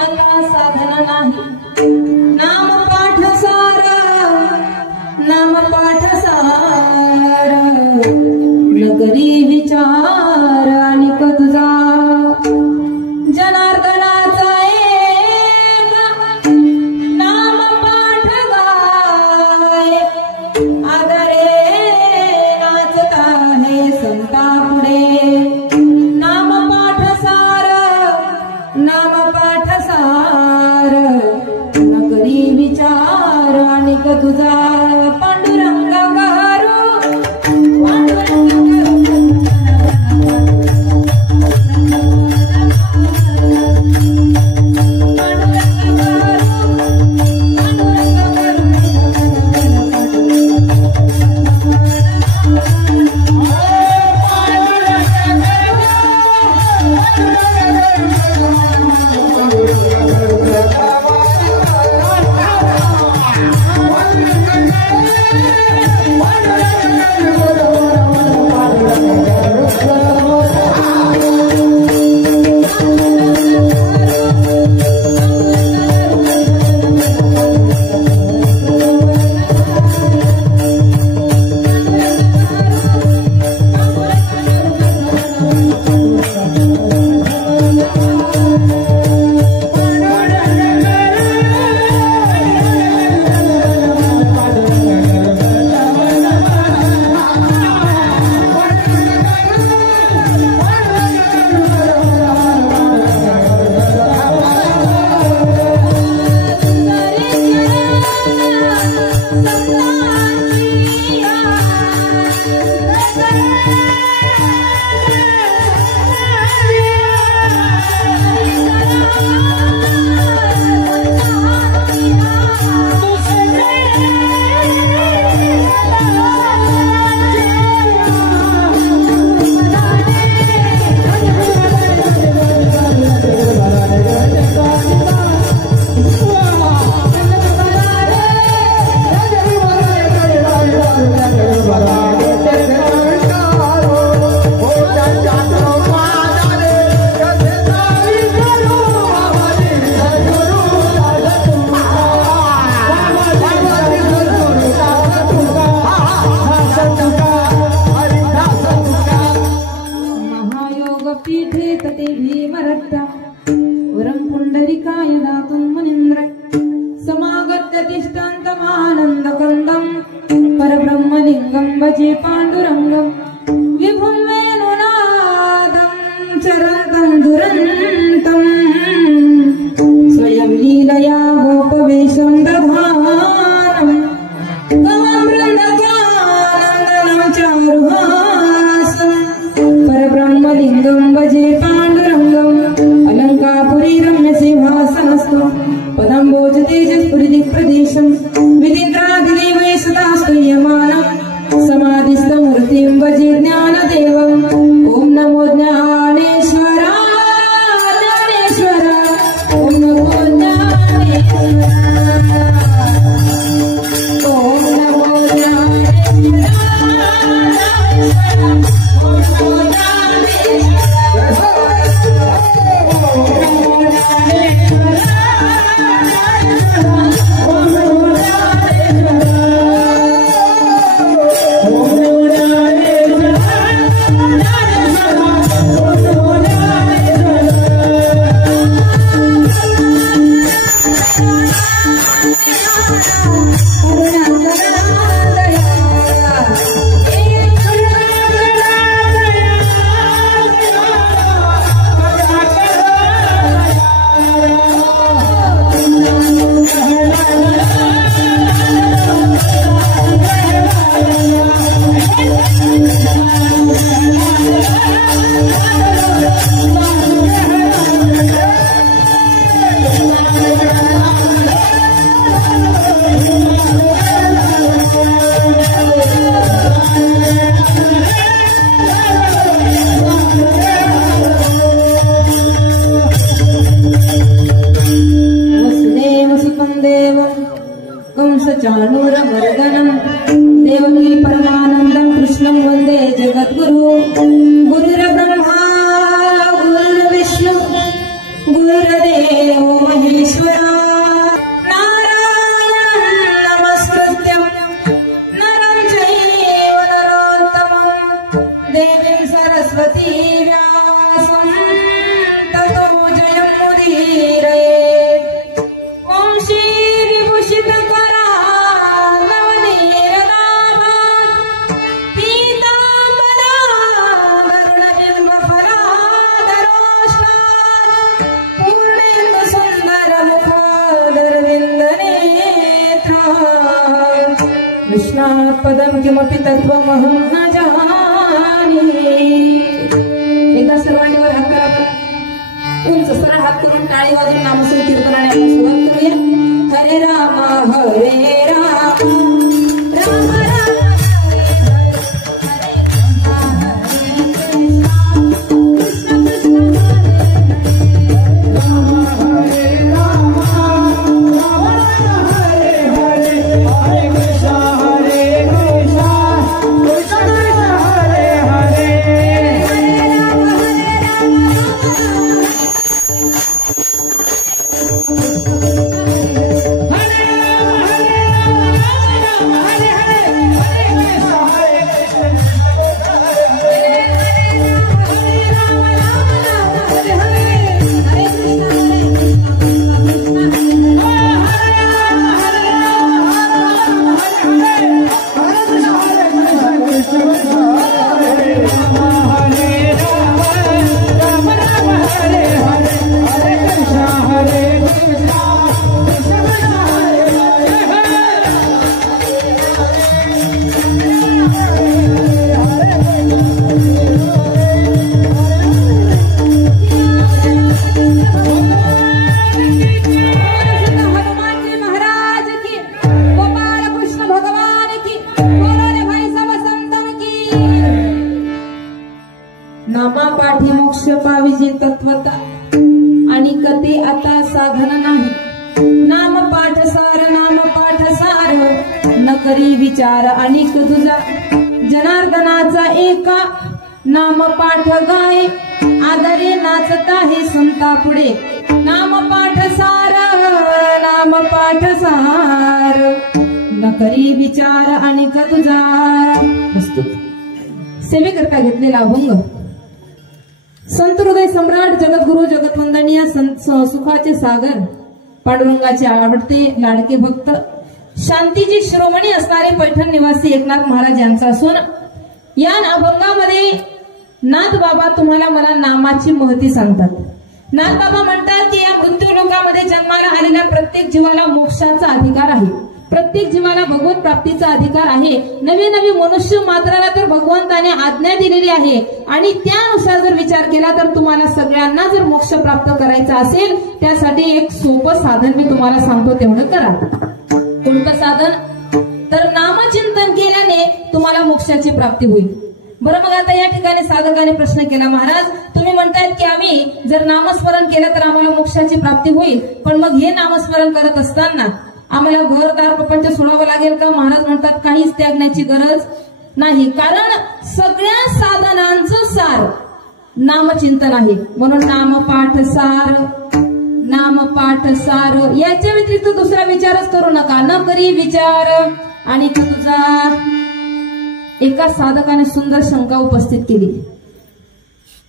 आता साधन नाही नाम पाठ सार नगरी विचार आणि तुझा जनार्दनाचा एक नाम पाठ गाय आदरे नाचता है संता पुढे नाम पाठ सार नगरी विचार आणि तुझा पांडुरंग करू परब्रह्मलिंगं भजे पांडुरंगं विभुं वेणुनादं चरन्तं दुरन्तं स्वयं लीलया गोपवेशं दधानं गवां वृन्दचानन्दनं चारुहासनं परब्रह्मलिंगं भजे पांडुरंगं अलंकापुरी रम्यसिंहासनस्थो पदंबोज तेजस्फुरिदिक् प्रदेशं विदिन्द्रादिदेवै सदा स्तूयमानं समाधिस्थमूर्तिं भजे ज्ञानदेवम् ॐ नमो ज्ञानेश्वरा ज्ञानेश्वरा ॐ नमो ज्ञानेश्वरा ॐ नमो ज्ञानेश्वरा चाणूरमर्दनं देवकी परमानन्दं कृष्णं वन्दे जगद्गुरु गुरुर्ब्रह्मा गुरुर्विष्णु गुरुर्देवो कृष्णात् पदं किमपि तत्त्वमहं न जाने। एकदा सर्वांनी वर हात करा, उंच सरळ हात करून टाळी वाजवून नामस्मरण कीर्तनाने आपण सुरुवात करूया। हरे राम हरे राम राम राम नामापाठी मोक्ष पाविजे तत्वता आणि कते आता साधन नाही। नाम पाठ सार न करी विचार अनिक तुझा जनार्दनाचा एका नाम पाठ गाय आदरे नाचता हे संता पुढे। नाम पाठ सार न करी विचार अनिक तुझा। सेवेकरता घेतलेला अभंग संत हृदय सम्राट जगद्गुरु जगतवंदनीय सुखाचे सागर पांडुरंगाचे आवडते लाडके भक्त शांतीची शिरोमणी असणारे पैठण निवासी एकनाथ महाराज यांचा असून या अभंगामध्ये नाथ बाबा तुम्हाला मला नामाची महती सांगतात। नाथ बाबा म्हणतात की या मृत्यू लोकामध्ये जन्माला आलेल्या प्रत्येक जीवाला मोक्षाचा अधिकार आहे, प्रत्येक जीवाला भगवत प्राप्तीचा अधिकार आहे। नवे नवे मनुष्य मात्राला तर भगवंताने आज्ञा दिलेली आहे आणि त्यानुसार जर विचार केला तर तुम्हाला सगळ्यांना जर मोक्ष प्राप्त करायचा असेल त्यासाठी एक सोपं साधन मी तुम्हाला सांगतो, तेवढं करा। कोणतं साधन? तर नामचिंतन केल्याने तुम्हाला मोक्षाची प्राप्ती होईल। बरं, मग आता या ठिकाणी साधकाने प्रश्न केला, महाराज तुम्ही म्हणतायत की आम्ही जर नामस्मरण केलं तर आम्हाला मोक्षाची प्राप्ती होईल, पण मग हे नामस्मरण करत असताना आम्हाला घरदार प्रपंच सोडावं लागेल का? महाराज म्हणतात काहीच त्यागण्याची गरज नाही, कारण सगळ्या साधनांचं सार नामचिंतन आहे। म्हणून नामपाठ सार याच्या व्यतिरिक्त दुसरा विचारच करू नका, न करी विचार आणि तुझा। एका साधकाने सुंदर शंका उपस्थित केली,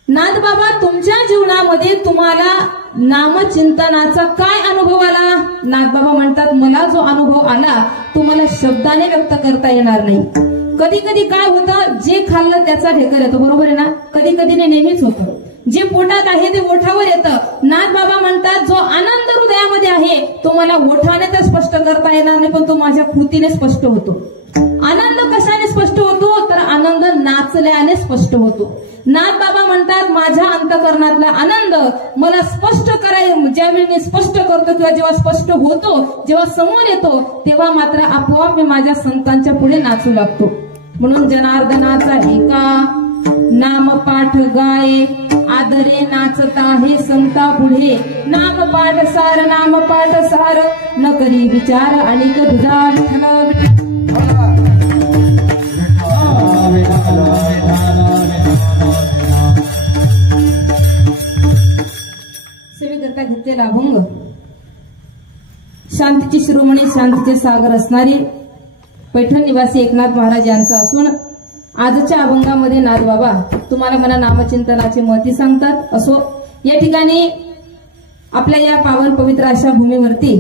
नाथ बाबा तुमच्या जीवनामध्ये तुम्हाला नामचिंतनाचा काय अनुभव आला? नाथ बाबा म्हणतात मला जो अनुभव आला तो मला शब्दाने व्यक्त करता येणार नाही। कधी कधी काय होतं, जे खाल्लं त्याचा ढेकर येतो, बरोबर आहे ना? कधी कधी नेहमीच होतं, जे पोटात आहे ते ओठावर येतं। नाथ बाबा म्हणतात जो आनंद हृदयामध्ये आहे तो मला ओठाने तर स्पष्ट करता येणार नाही, पण तो माझ्या कृतीने स्पष्ट होतो। आनंद कशाने स्पष्ट होतो? तर आनंद नाचल्याने स्पष्ट होतो। नाथ बाबा म्हणतात माझ्या अंतकरणातला आनंद मला स्पष्ट ज्यावेळी मी स्पष्ट करतो किंवा जेव्हा स्पष्ट होतो, जेव्हा समोर येतो तेव्हा मात्र आपोआप मी माझ्या संतांच्या पुढे नाचू लागतो। म्हणून जनार्दनाचा एका नामपाठ गाये आदरे नाचता हे संता पुढे। नामपाठ सार न करी विचार आणि तुझा विठ्ठल। सेवेकरता घेतलेला अभंग शांतीची शिरोमणी शांतीचे सागर असणारे पैठण निवासी एकनाथ महाराज यांचा असून आजच्या अभंगामध्ये नाथ बाबा तुम्हाला मला नामचिंतनाची महती सांगतात। असो, या ठिकाणी आपल्या या पावन पवित्र अशा भूमीवरती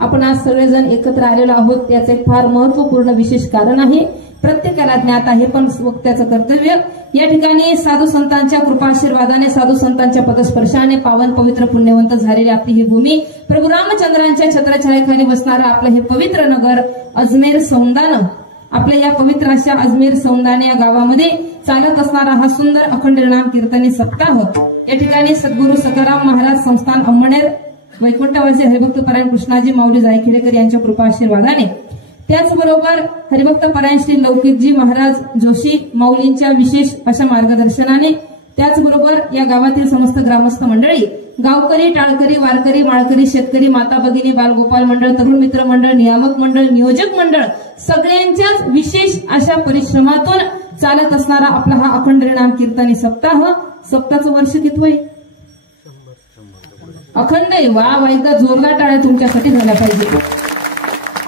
आपण आज सर्वजण एकत्र आलेलो आहोत त्याचे एक फार महत्वपूर्ण विशेष कारण आहे. प्रत्येकाला ज्ञात आहे पण वक्त्याचं कर्तव्य. या ठिकाणी साधू संतांच्या कृपाशीर्वादाने साधू संतांच्या पदस्पर्शाने पावन पवित्र पुण्यवंत झालेली आपली ही भूमी प्रभू रामचंद्रांच्या छत्रछायेखाली बसणारं आपलं हे पवित्र नगर अजमेर सौंदानं आपल्या या पवित्र अशा अजमेर सौंदाने या गावामध्ये चालत असणारा हा सुंदर अखंड नाम कीर्तनी सप्ताह या ठिकाणी सद्गुरू सखाराम महाराज संस्थान अंमनेर वैकुंठवासी हरिभक्त परायण कृष्णाजी माऊली जायखेडेकर यांच्या कृपा आशीर्वादाने त्याचबरोबर हरिभक्त परायण श्री लौकिकजी महाराज जोशी माऊलींच्या विशेष अशा मार्गदर्शनाने त्याचबरोबर या गावातील समस्त ग्रामस्थ मंडळी गावकरी टाळकरी वारकरी माळकरी शेतकरी माता भगिनी बालगोपाल मंडळ तरुण मित्र मंडळ नियामक मंडळ नियोजक मंडळ सगळ्यांच्याच विशेष अशा परिश्रमातून चालत असणारा आपला हा अखंड नाम कीर्तनी सप्ताहाचं वर्ष कितवं आहे? अखंड आहे. वा एकदा जोरदार टाळ्या तुमच्यासाठी झाल्या पाहिजे.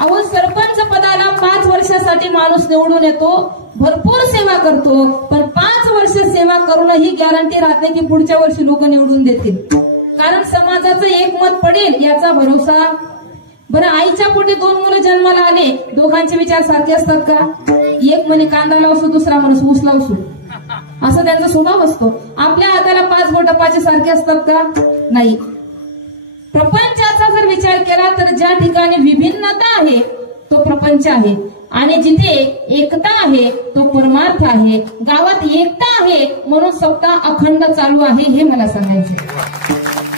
अहो सरपंच पदाला 5 वर्षासाठी माणूस निवडून येतो भरपूर सेवा करतो पण 5 वर्ष सेवा करूनही गॅरंटी राहत नाही की पुढच्या वर्षी लोक निवडून देतील. कारण समाजाचं एक मत पडेल याचा भरोसा. बरं आईच्या पोटी 2 मुलं जन्माला आले दोघांचे विचार सारखे असतात का? एक म्हणे कांदा लावसो दुसरा म्हणून ऊस लावसो असं त्यांचा स्वभाव असतो. आपल्या हाताला 5 बोट 5 सारखे असतात का? नाही. प्रपंचाचा जर विचार केला तर ज्या ठिकाणी विभिन्नता आहे तो प्रपंच आहे आणि जिथे एकता आहे तो परमार्थ आहे. गावात एकता आहे म्हणून सप्ताह अखंड चालू आहे हे मला सांगायचं.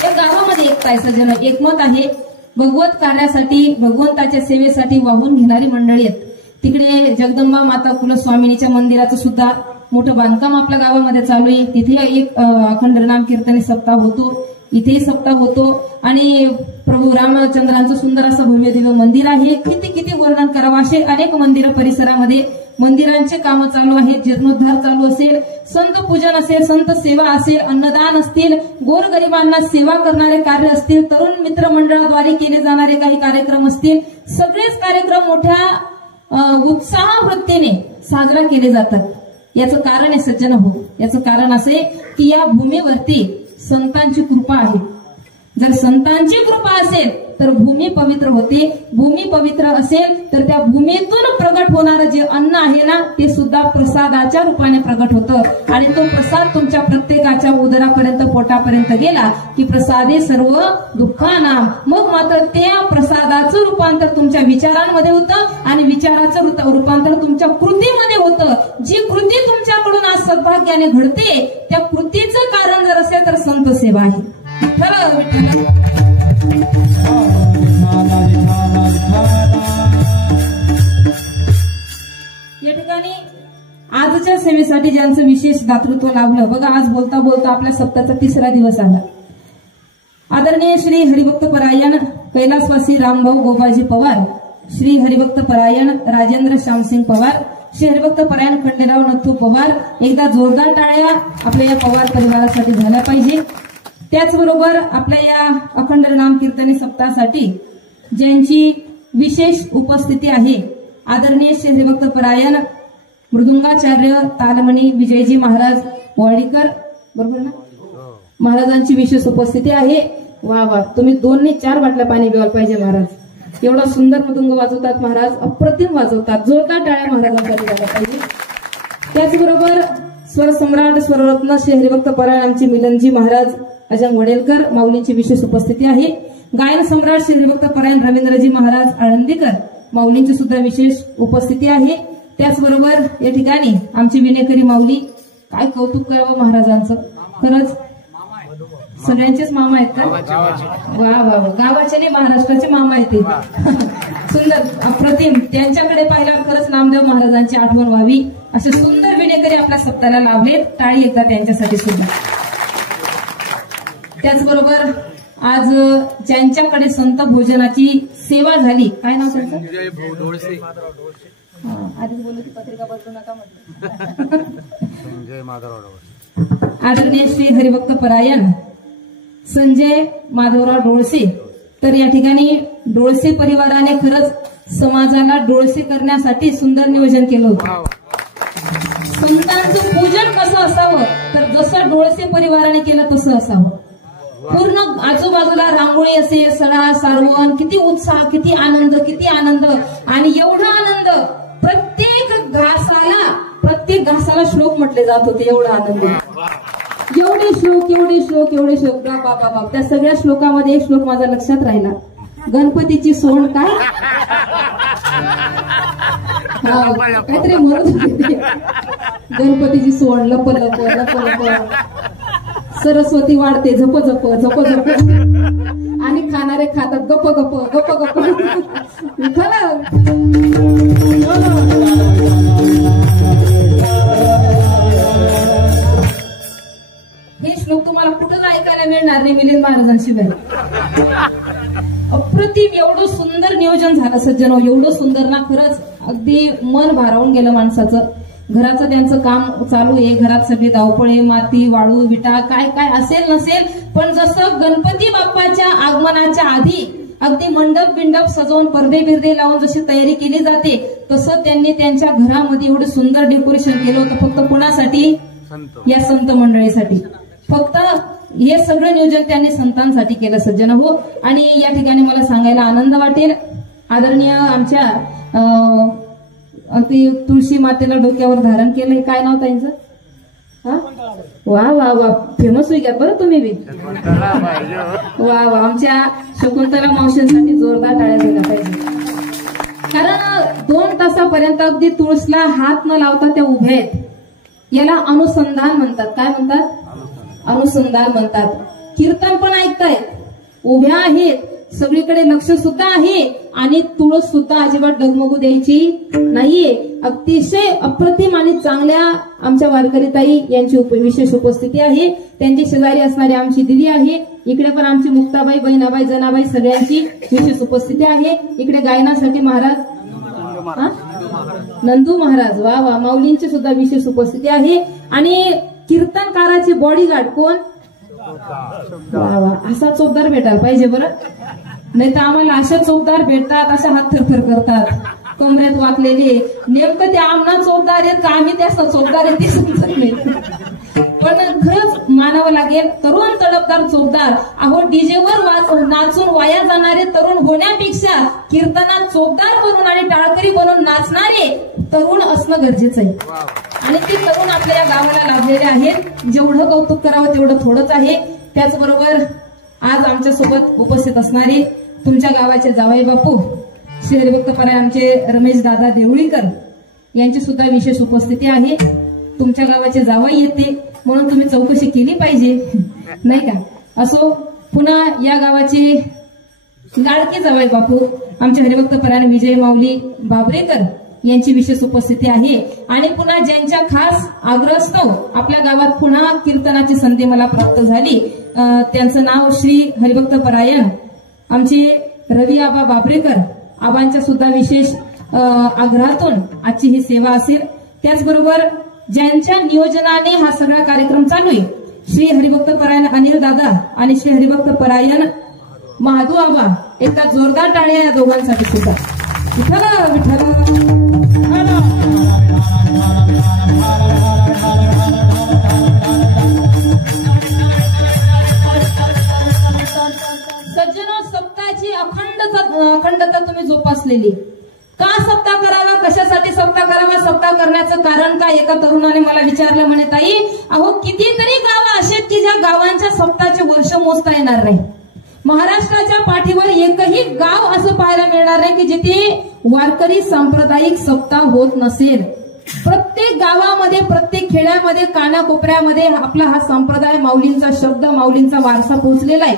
या गावामध्ये एकता आहे सज्जन एकमत आहे. भगवत कार्यासाठी भगवंताच्या सेवेसाठी वाहून घेणारी मंडळी आहेत. तिकडे जगदंबा माता कुलस्वामिनीच्या मंदिराचं सुद्धा मोठं बांधकाम आपल्या गावामध्ये चालू आहे. तिथे एक अखंड नाम कीर्तनी सप्ताह होतो. इथे सप्ताह होतो आणि प्रभू रामचंद्रांचं सुंदर असं भव्य दिव्य मंदिर आहे. किती वर्णन करावं असे अनेक मंदिरं परिसरामध्ये मंदिरांचे कामं चालू आहेत. जीर्णोद्धार चालू असेल संत पूजन असेल संत सेवा असेल अन्नदान असतील गोरगरिबांना सेवा करणारे कार्य असतील तरुण मित्र मंडळाद्वारे केले जाणारे काही कार्यक्रम असतील सगळेच कार्यक्रम मोठ्या उत्साह वृत्तीने साजरा केले जातात. याचं कारण आहे सज्जन हो याचं कारण असे की या भूमीवरती संतांची कृपा आहे. जर संतांची कृपा असेल तर भूमी पवित्र होते. भूमी पवित्र असेल तर त्या भूमीतून प्रगट होणारं जे अन्न आहे ना ते सुद्धा प्रसादाच्या रूपाने प्रगट होतं आणि तो प्रसाद तुमच्या प्रत्येकाच्या उदरापर्यंत पोटापर्यंत गेला की प्रसादे सर्व दुःखाना. मग मात्र त्या प्रसादाचं रूपांतर तुमच्या विचारांमध्ये होतं आणि विचाराचं रूपांतर तुमच्या कृतीमध्ये होतं. जी कृती तुमच्याकडून आज सद्भाग्याने घडते त्या कृतीचं कारण जर असेल तर संत सेवा आहे. या ठिकाणी आजच्या सेवेसाठी ज्यांचं विशेष दातृत्व लाभलं बघा आज बोलता बोलता आपल्या सप्ताहाचा 3रा दिवस आला. आदरणीय श्री हरिभक्त परायण कैलासवासी रामभाऊ गोपाळजी पवार श्री हरिभक्त परायण राजेंद्र श्यामसिंग पवार श्री हरिभक्त परायण खंडेराव नथू पवार एकदा जोरदार टाळ्या आपल्या या पवार परिवारासाठी झाल्या पाहिजे. त्याचबरोबर आपल्या या अखंड नाम कीर्तनी सप्ताहासाठी ज्यांची विशेष उपस्थिती आहे आदरणीय श्री हरिभक्त परायण मृदुंगाचार्य तालमणी विजयजी महाराज वाडीकर बरोबर ना महाराजांची विशेष उपस्थिती आहे. वा वा तुम्ही 2 ने 4 बाटल्या पाणी पिवायला पाहिजे महाराज. एवढा सुंदर मृदुंग वाजवतात महाराज अप्रतिम वाजवतात. जोरदार टाळ्या महाराजांसाठी झाल्या पाहिजे. त्याचबरोबर स्वर सम्राट स्वररत्न श्री हरिभक्त परायण आमचे मिलनजी महाराज अजंग वडेलकर माऊलींची विशेष उपस्थिती आहे. गायन सम्राट श्री हरिभक्त परायण रवींद्रजी महाराज आळंदीकर माऊलींची सुद्धा विशेष उपस्थिती आहे. त्याचबरोबर या ठिकाणी आमची विनेकरी माऊली काय कौतुक करावं महाराजांचं खरंच सगळ्यांचेच मामा आहेत का? वा वा वा गावाचे नाही महाराष्ट्राचे मामा आहेत सुंदर अप्रतिम. त्यांच्याकडे पाहिल्यावर खरंच नामदेव महाराजांची आठवण व्हावी असे सुंदर विनेकरी आपल्या सप्ताहाला लाभलेत. टाळी एकदा त्यांच्यासाठी सुद्धा. त्याचबरोबर आज ज्यांच्याकडे संत भोजनाची सेवा झाली काय नाव त्यांचं आधीच बोलू ती पत्रिका बदलू नका म्हटलं. आदरणीय श्री हरिभक्त परायण संजय माधवराव डोळसे तर या ठिकाणी डोळसे परिवाराने खरंच समाजाला डोळसे करण्यासाठी सुंदर नियोजन केलं होतं. संतांचं पूजन कसं असावं तर जसं डोळसे परिवाराने केलं तसं असावं. पूर्ण आजूबाजूला रांगोळी असेल, सडा सारवण, किती उत्साह, किती आनंद, किती आनंद. आणि एवढा आनंद प्रत्येक घासाला श्लोक म्हटले जात होते. एवढा आनंद, एवढे श्लोक बाबा. त्या सगळ्या श्लोकामध्ये एक श्लोक माझा लक्षात राहिला, गणपतीची सोंड काय काहीतरी म्हणत होते. गणपतीची सोंड लप लप लप लप, सरस्वती वाढते झप झप झप झप, आणि खाणारे खातात गप गप गप गप. हे श्लोक तुम्हाला कुठं ऐकायला मिळणार नाही मिलिंद महाराजांशिवाय. अप्रतिम एवढं सुंदर नियोजन झालं सज्जनो, एवढं सुंदर ना, खरंच अगदी मन भारावून गेलं माणसाचं. घराचं त्यांचं काम चालू आहे, घरात सगळे धावपळे, माती, वाळू, विटा, काय काय असेल नसेल, पण जसं गणपती बाप्पाच्या आगमनाच्या आधी अगदी मंडप बिंडप सजवून पडदे बिरदे लावून जशी तयारी केली जाते, तसं त्यांनी त्यांच्या घरामध्ये एवढं सुंदर डेकोरेशन केलं होतं. फक्त कोणासाठी? या संत मंडळीसाठी. फक्त हे सगळं नियोजन त्यांनी संतांसाठी केलं सज्जन हो. आणि या ठिकाणी मला सांगायला आनंद वाटेल, आदरणीय आमच्या तुळशी मातेला डोक्यावर धारण केलंय. काय नाव त्यांचं? वा वा वा, फेमस होई घ्या बरं तुम्ही बी. वा वा, आमच्या शकुंतला मावशींसाठी जोरदार टाळ्या दिल्या पाहिजे. कारण 2 तासापर्यंत अगदी तुळसला हात न लावता त्या उभ्या आहेत. याला अनुसंधान म्हणतात. काय म्हणतात? अनुसंधान म्हणतात. कीर्तन पण ऐकतायत, उभ्या आहेत, सगळीकडे लक्ष सुद्धा आहे, आणि तुळस सुद्धा अजिबात डगमगू द्यायची नाहीये. अतिशय अप्रतिम आणि चांगल्या आमच्या वारकरी ताई यांची विशेष उपस्थिती आहे. त्यांची शेजारी असणारी आमची दिदी आहे. इकडे पण आमची मुक्ताबाई, बहिणाबाई, जनाबाई सगळ्यांची विशेष उपस्थिती आहे. इकडे गायनासाठी महाराज नंदू महाराज, वा वा, माऊलींची सुद्धा विशेष उपस्थिती आहे. आणि कीर्तनकाराची बॉडीगार्ड कोण? वा वा, असा चोपदार भेटायला पाहिजे बरं, नाही तर आम्हाला अशा चोपदार भेटतात, अशा हात थरथर करतात, कमरेत वाकलेले. नेमकं ते आमना चोपदार आहेत का आम्ही त्या चोपदार आहेत ते समजत नाही. पण खरंच मानावं लागेल, तरुण तडफदार चोपदार. अहो, डीजेवर नाचून वाया जाणारे तरुण होण्यापेक्षा कीर्तनात चोपदार बनून आणि टाळकरी बनून नाचणारे तरुण असणं गरजेचं आहे. आणि ती तरुण आपल्या या गावाला लाभलेले आहेत. जेवढं कौतुक करावं तेवढं थोडंच आहे. त्याचबरोबर आज आमच्या सोबत उपस्थित असणारे तुमच्या गावाचे जावई बापू श्री हरिभक्तपरायण आमचे रमेश दादा देवळीकर यांची सुद्धा विशेष उपस्थिती आहे. तुमच्या गावाचे जावई येते म्हणून तुम्ही चौकशी केली पाहिजे, नाही का? असो, पुन्हा या गावाचे लाडके जावई बापू आमचे हरिभक्तपरायण विजय माऊली बाबरेकर यांची विशेष उपस्थिती आहे. आणि पुन्हा ज्यांच्या खास आग्रहास्तव आपल्या गावात पुन्हा कीर्तनाची संधी मला प्राप्त झाली, त्यांचं नाव श्री हरिभक्तपरायण आमचे रवी आबा बाबरेकर आबांच्या सुद्धा विशेष आग्रहातून आजची ही सेवा असेल. त्याचबरोबर ज्यांच्या नियोजनाने हा सगळा कार्यक्रम चालू आहे, श्री हरिभक्तपरायण अनिल दादा आणि श्री हरिभक्तपरायण महादू आबा, एकदा जोरदार टाळ्या या दोघांसाठी सुद्धा. विठ्ठल विठ्ठल. सज्जनो, सप्ताहाची अखंडता तुम्ही जोपासलेली. का सप्ताह करावा, कशासाठी सप्ताह करावा, सप्ताह करण्याचं कारण काय? एका तरुणाने मला विचारलं, म्हणे ताई, अहो कितीतरी गावं असे की ज्या गावांच्या सप्ताहाचे वर्ष मोजता येणार नाही. महाराष्ट्राच्या पाठीवर एकही गाव असं पाहायला मिळणार नाही की जिथे वारकरी सांप्रदायिक सप्ताह होत नसेल. प्रत्येक गावामध्ये, प्रत्येक खेड्यामध्ये, कानाकोपऱ्यामध्ये आपला हा संप्रदाय, माऊलींचा शब्द, माऊलींचा वारसा पोहोचलेला आहे.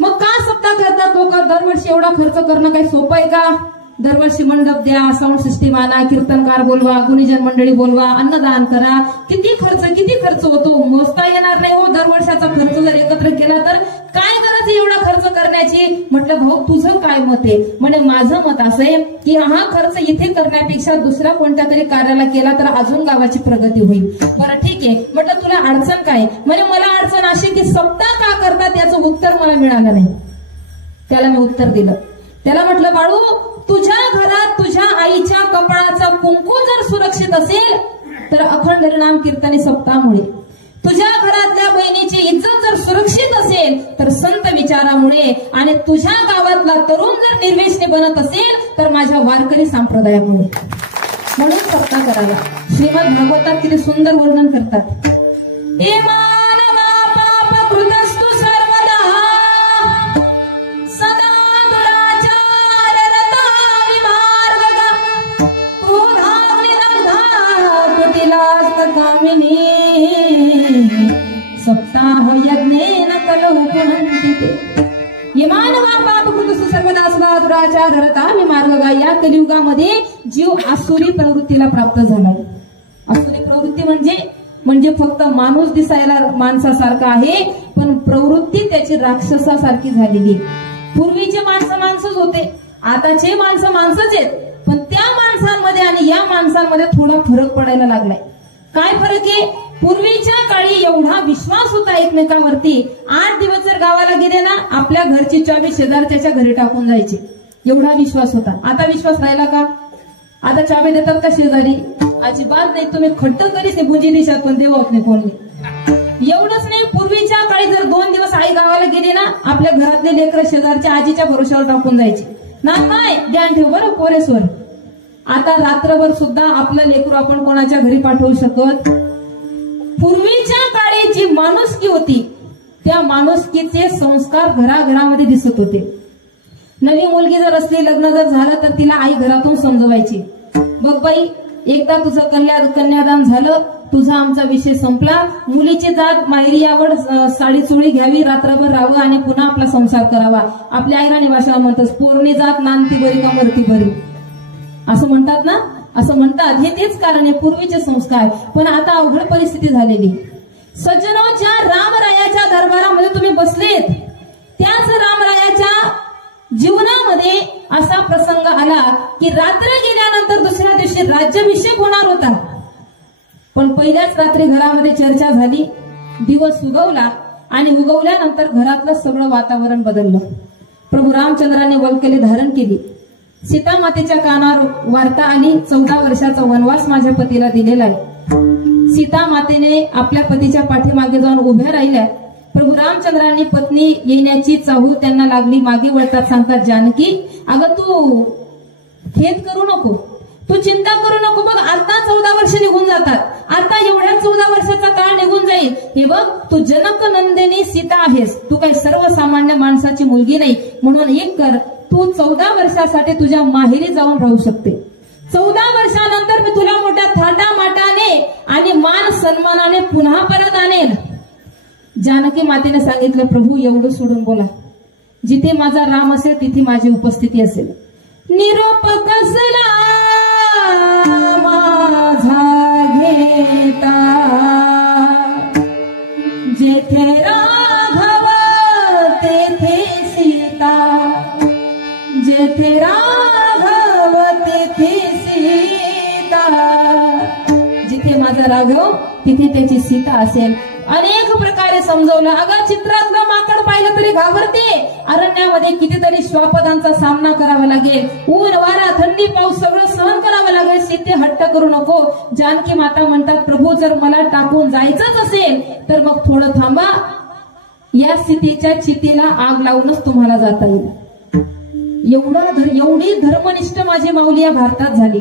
मग का सप्ताह करतात लोक? दरवर्षी एवढा खर्च करणं काही सोपं आहे का? दरवर्षी मंडप द्या, साऊंड सिस्टीम आणा, कीर्तनकार बोलवा, गुणीजन मंडळी बोलवा, अन्नदान करा. किती खर्च होतो, मोजता येणार नाही हो. दरवर्षाचा खर्च जर एकत्र केला तर काय गरज एवढा खर्च करण्याची? म्हटलं, भाऊ तुझं काय मत आहे? म्हणे, माझं मत असं आहे की हा खर्च इथे करण्यापेक्षा दुसऱ्या कोणत्या तरी कार्याला केला तर अजून गावाची प्रगती होईल. बरं ठीक आहे. म्हटलं, तुला अडचण काय? म्हणजे मला अडचण अशी की सप्ताह का करतात याचं उत्तर मला मिळालं नाही. त्याला मी उत्तर दिलं. त्याला म्हटलं, बाळू, तुझ्या घरात तुझ्या आईच्या कपाळाचा कुंकू जर सुरक्षित असेल तर अखंड हरिनाम कीर्तनी सप्ताहामुळे, तुझ्या घरातल्या बहिणीची इज्जत जर सुरक्षित असेल तर संत विचारामुळे, आणि तुझ्या गावातला तरुण जर निर्वेशनी बनत असेल तर माझ्या वारकरी संप्रदायामुळे. म्हणून सत्ता करायला श्रीमद भागवतात किती सुंदर वर्णन करतात. सप्ताह यज्ञेन कलौ पुनन्ति ते. यमानवा पापकृतस्तु सर्वदा सदा दुराचार रता विमार्गगा. या कलियुगामध्ये जीव आसुरी प्रवृत्तीला प्राप्त झालाय. आसुरी प्रवृत्ती म्हणजे फक्त माणूस दिसायला माणसासारखा आहे, पण प्रवृत्ती त्याची राक्षसासारखी झालेली. पूर्वीचे माणसंच होते, आताचे माणसंच आहेत, पण त्या माणसांमध्ये आणि या माणसांमध्ये थोडा फरक पडायला लागलाय. काय फरक आहे? पूर्वीच्या काळी एवढा विश्वास होता एकमेकांवरती. 8 दिवस जर गावाला गेले ना, आपल्या घरची चावी शेजारच्या घरी टाकून जायची, एवढा विश्वास होता. आता विश्वास राहिला का? आता चावी देतात का शेजारी? अजिबात नाही. तुम्ही खट्ट करीच नाही, बुंजी दिशात पण देवत नाही कोणी. एवढंच नाही, पूर्वीच्या काळी जर 2 दिवस आई गावाला गेली ना, आपल्या घरातले लेकर शेजारच्या आजीच्या भरोशावर टाकून जायचे. नाही ध्यान ठेव बरं पोरेसवर. आता रात्रभर सुद्धा आपलं लेकरू आपण कोणाच्या घरी पाठवू शकत. पूर्वीच्या काळी जी माणुसकी होती त्या माणुसकीचे संस्कार घराघरामध्ये दिसत होते. नवी मुलगी जर असली, लग्न जर झालं तर तिला आई घरातून समजवायची, बघ बाई एकदा तुझं कन्यादान झालं, तुझा आमचा विषय संपला. मुलीची जात माहेरी यावड, साडी चोळी घ्यावी, रात्रभर राहावं आणि पुन्हा आपला संसार करावा. आपल्या आईराणी भाषा म्हणतात, पोरणी जात नांदती बरी का मरती बरी, असं म्हणतात ना. असं म्हणतात, हे तेच कारण आहे, पूर्वीचे संस्कार. पण आता अवघड परिस्थिती झालेली. सज्जनो, ज्या रामरायाच्या दरबारामध्ये तुम्ही बसलेत, त्याच रामरायाच्या जीवनामध्ये असा प्रसंग आला की रात्र गेल्यानंतर दुसऱ्या दिवशी राज्याभिषेक होणार होता. पण पहिल्याच रात्री घरामध्ये चर्चा झाली, दिवस उगवला आणि उगवल्यानंतर घरातलं सगळं वातावरण बदललं. प्रभू रामचंद्राने वल्कले धारण केली. सीता मातेच्या कानावर वार्ता आली, 14 वर्षाचा वनवास माझ्या पतीला दिलेला आहे. सीता मातेने आपल्या पतीच्या पाठीमागे जाऊन उभ्या राहिल्या. प्रभू रामचंद्रांनी पत्नी येण्याची चाहूल त्यांना लागली. मागे वळतात, सांगतात, जानकी अगं तू खेद करू नको, तू चिंता करू नको. बघ आता 14 वर्ष निघून जातात, आता एवढ्या 14 वर्षाचा काळ निघून जाईल. हे बघ, तू जनक नंदिनी सीता आहेस, तू काही सर्वसामान्य माणसाची मुलगी नाही. म्हणून एक कर, तू 14 वर्षासाठी तुझ्या माहेरी जाऊन राहू शकते. 14 वर्षानंतर मी तुला मोठ्या थाटामाटाने आणि मान सन्मानाने पुन्हा परत आणेल. जानकी मातेने सांगितलं, प्रभू एवढं सोडून बोला, जिथे माझा राम असेल तिथे माझी उपस्थिती असेल. निरोप कसला माझा घेता, जेथे राघव तेथे सीता, जेथे राघव तेथे सीता. जिथे माझा राघव तिथे त्याची सीता असेल. अनेक प्रकारे समजवलं. अगं चित्रातलं माकड पाहिलं तरी घाबरते. अरण्यामध्ये कितीतरी श्वापदांचा सामना करावा लागेल. ऊन वारा थंडी पाऊस सगळं सहन करावं लागेल. सीते हट्ट करू नको. जानकी माता म्हणतात, प्रभू जर मला टाकून जायचंच असेल तर मग थोडं थांबा, या सीतेच्या चितेला आग लावूनच तुम्हाला जाता येईल. एवढी धर्मनिष्ठ माझी माऊली या भारतात झाली.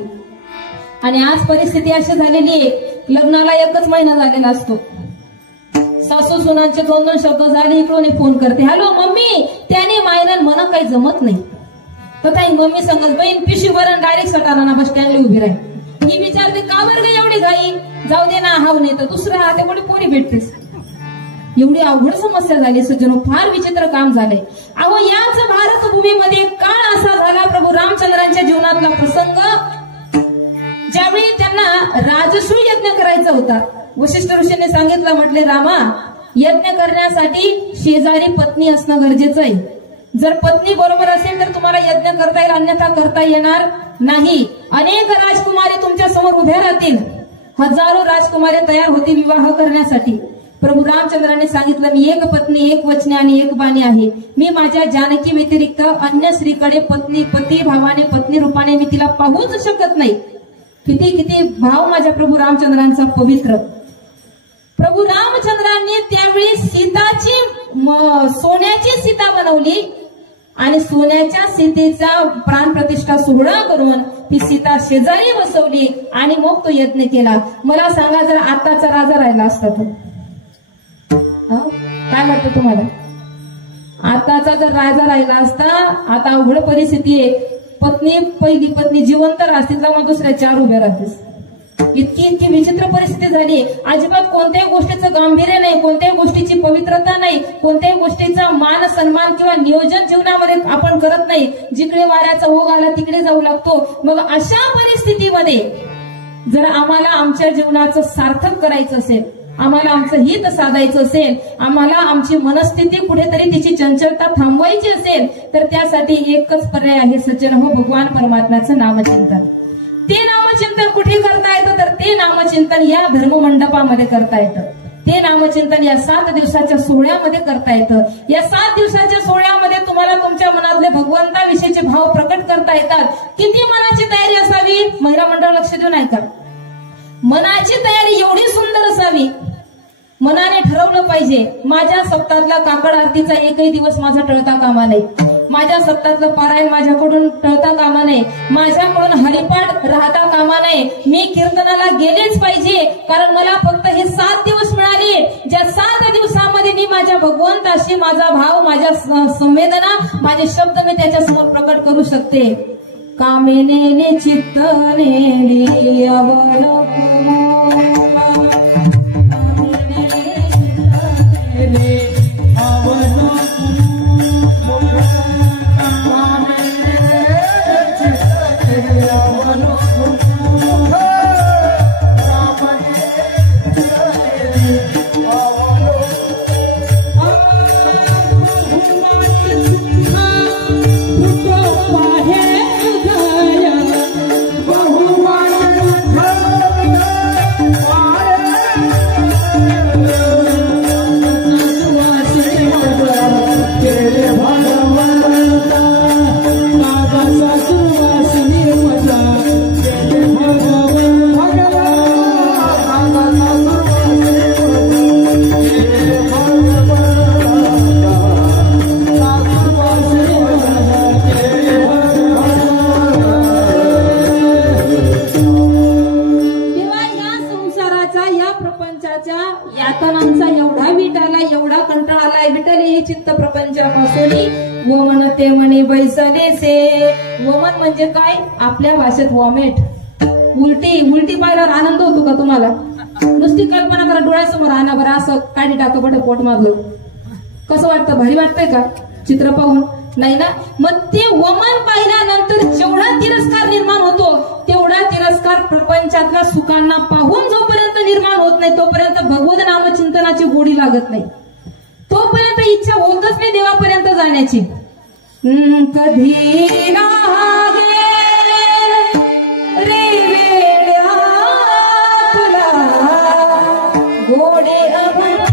आणि आज परिस्थिती अशी झालेली आहे, लग्नाला 1च महिना झालेला असतो. सासू सुनांचे 2-2 शब्द झाले, इकडून फोन करते, हॅलो मम्मी, त्याने मायनं म्हणा काही जमत नाही. तर काही मम्मी सांगत, बहीण पिशीवर डायरेक्ट सटाणा बस स्टँडला उभी राहील. ही विचारते, का बरं ग एवढी घाई, जाऊ दे ना, हाव नाही तर दुसरं हाते कोणी पोरी भेटतेस. एवढी अवघड समस्या झाली सज्जनो, फार विचित्र काम झालंय. अहो याच भारत भूमीमध्ये काळ असा झाला, प्रभू रामचंद्रांच्या जीवनातला प्रसंग, ज्यावेळी त्यांना राजसूय यज्ञ करायचा होता. वशिष्ठ ऋषीने सांगितलं, म्हटले रामा, यज्ञ करण्यासाठी शेजारी पत्नी असणं गरजेचं आहे. जर पत्नी बरोबर असेल तर तुम्हाला यज्ञ करता येईल, अन्यथा करता येणार नाही. अनेक राजकुमारी तुमच्या समोर उभ्या राहतील, हजारो राजकुमारी तयार होतील विवाह करण्यासाठी. प्रभू रामचंद्राने सांगितलं, मी एक पत्नी, एक वचने आणि एक बाणी आहे. मी माझ्या जानकी व्यतिरिक्त अन्य स्त्रीकडे पती भावाने, पत्नी रूपाने मी तिला पाहूच शकत नाही. किती किती भाव माझ्या प्रभू रामचंद्रांचा पवित्र. प्रभू रामचंद्रांनी त्यावेळी सीताची सोन्याची सीता बनवली आणि सोन्याच्या सीतेचा प्राणप्रतिष्ठा सोहळा करून ती सीता शेजारी बसवली आणि मग तो यज्ञ केला. मला सांगा, जर आताचा राजा राहिला असता तर काय वाटतं तुम्हाला? आताचा जर राजा राहिला असता, आता अवघड परिस्थिती आहे. पहिली पत्नी जिवंत राहते, मग दुसऱ्या 4 उभ्या राहतेस. इतकी विचित्र परिस्थिती झाली. अजिबात कोणत्याही गोष्टीचं गांभीर्य नाही, कोणत्याही गोष्टीची पवित्रता नाही, कोणत्याही गोष्टीचा मान सन्मान किंवा नियोजन जीवनामध्ये आपण करत नाही. जिकडे वाऱ्याचा ओघ आला तिकडे जाऊ लागतो. मग अशा परिस्थितीमध्ये जर आम्हाला आमच्या जीवनाचं सार्थक करायचं असेल, आम्हाला आमचं हित साधायचं असेल, आम्हाला आमची मनस्थिती कुठेतरी तिची चंचलता थांबवायची असेल, तर त्यासाठी एकच पर्याय आहे, सज्जन हो, भगवान परमात्म्याचं नामचिंतन. ते नामचिंतन कुठे करता येतं? तर ते नामचिंतन या धर्ममंडपामध्ये करता येतं. ते नामचिंतन या 7 दिवसाच्या सोहळ्यामध्ये करता येतं. या 7 दिवसाच्या सोहळ्यामध्ये तुम्हाला तुमच्या मनातले भगवंताविषयीचे भाव प्रकट करता येतात. किती मनाची तयारी असावी? महिला मंडळ लक्ष देऊन ऐका. मनाची तयारी एवढी सुंदर असावी, मनाने ठरवलं पाहिजे, माझ्या सप्ताहातला काकड आरतीचा एकही दिवस माझा टळता कामा नाही, माझ्या सप्ताहातलं पारायण माझ्याकडून टळता कामा नाही, माझ्याकडून हरिपाठ राहता कामा नाही, मी कीर्तनाला गेलेच पाहिजे. कारण मला फक्त हे 7 दिवस मिळाले, ज्या 7 दिवसामध्ये मी माझ्या भगवंताशी माझा भाव, माझ्या संवेदना, माझे शब्द मी त्याच्यासमोर प्रकट करू शकते. कामेने चित्त नेली अवलंबून, यातनांचा एवढा विटाला, एवढा कंटाळा आलाय. विटले हे चित्त प्रपंचापासून वमन ते म्हणे बैसले से. वमन म्हणजे काय? आपल्या भाषेत वॉमेट, उलटी पाहिल्यावर आनंद होतो का तुम्हाला? नुसती कल्पना करा, डोळ्यासमोर आणा बरं, असं काढी टाका बरं पोट मागलं, कसं वाटतं? भारी वाटतंय का चित्र पाहून? नाही ना. मग ते वमन पाहिल्यानंतर जेवढा तिरस्कार निर्माण होतो, तेवढा तिरस्कार प्रपंचातल्या सुखांना पाहून जोपर्यंत निर्माण होत नाही, तोपर्यंत भगवत नामचिंतनाची गोडी लागत नाही, तोपर्यंत इच्छा होतच नाही देवापर्यंत जाण्याची. कधी लागे रे वेळ तुला गोडे अभंग,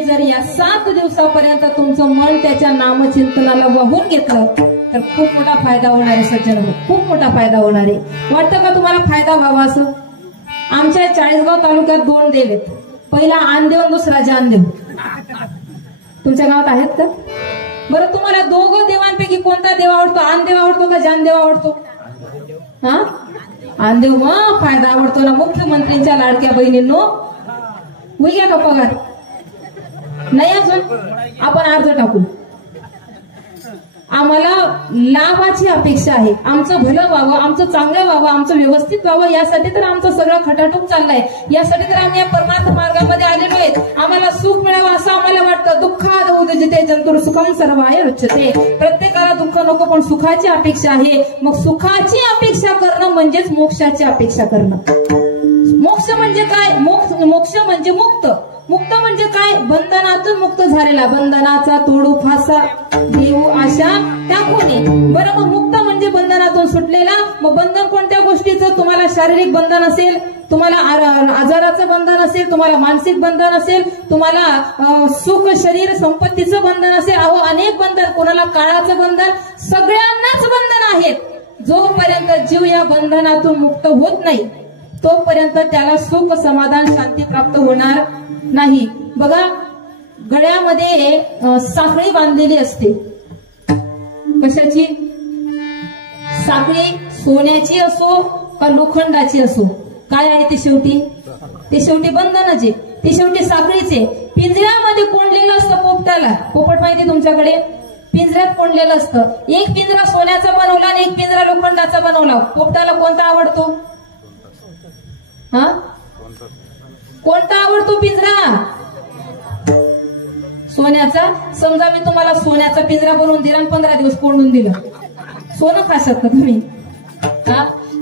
तुम्ही जर या 7 दिवसापर्यंत तुमचं मन त्याच्या नामचिंतनाला वाहून घेतलं तर खूप मोठा फायदा होणार आहे सज्जन, खूप मोठा फायदा होणार आहे. वाटतं का तुम्हाला फायदा व्हावा असं? आमच्या 40गाव तालुक्यात 2 देव आहेत. पहिला आनदेव आणि दुसरा जानदेव. तुमच्या गावात आहेत का? बरं, तुम्हाला दोघं देवांपैकी कोणता देव आवडतो? आनदेव आवडतो का जानदेव आवडतो? हा, आनदेव. मग फायदा आवडतो ना. मुख्यमंत्र्यांच्या लाडक्या बहिणींनो, होई घ्या का पगार? नाही अजून? आपण अर्ज टाकू. आम्हाला लाभाची अपेक्षा आहे. आमचं भलं व्हावं, आमचं चांगलं व्हावं, आमचं व्यवस्थित व्हावं, यासाठी तर आमचं सगळं खटाटूप चाललंय. यासाठी तर आम्ही या परमार्थ मार्गामध्ये आलेलो आहेत. आम्हाला सुख मिळावं असं आम्हाला वाटतं. दुःखाद उदजते जंतुर सुखम सर्वाय रुच्यते. प्रत्येकाला दुःख नको, पण सुखाची अपेक्षा आहे. मग सुखाची अपेक्षा करणं म्हणजेच मोक्षाची अपेक्षा करणं. मोक्ष म्हणजे काय? मोक्ष म्हणजे मुक्त. मुक्त म्हणजे काय? बंधनातून मुक्त झालेला. बंधनाचा तोडू फासा देऊ आशा टाकून. बरं, मग मुक्त म्हणजे बंधनातून सुटलेला. मग बंधन कोणत्या गोष्टीचं? तुम्हाला शारीरिक बंधन असेल, तुम्हाला आजाराचं बंधन असेल, तुम्हाला मानसिक बंधन असेल, तुम्हाला सुख शरीर संपत्तीचं बंधन असेल. अहो, अनेक बंधन. कोणाला काळाचं बंधन. सगळ्यांनाच बंधन आहेत. जोपर्यंत जीव या बंधनातून मुक्त होत नाही तोपर्यंत त्याला सुख समाधान शांती प्राप्त होणार नाही. बघा, गळ्यामध्ये साखळी बांधलेली असते. कशाची साखळी? सोन्याची असो का लोखंडाची असो, काय आहे ते शेवटी? ते शेवटी बंधनच आहे. ते शेवटी साखळीच आहे. पिंजऱ्यामध्ये कोंडलेलं असतं पोपटाला. पोपट माहिती तुमच्याकडे? पिंजऱ्यात कोंडलेलं असतं. एक पिंजरा सोन्याचा बनवला आणि एक पिंजरा लोखंडाचा बनवला. पोपटाला कोणता आवडतो? हा, कोणता आवडतो पिंजरा? सोन्याचा. समजा मी तुम्हाला सोन्याचा पिंजरा बनवून दिला आणि 15 दिवस कोंडून दिलं, सोनं खाशात का तुम्ही?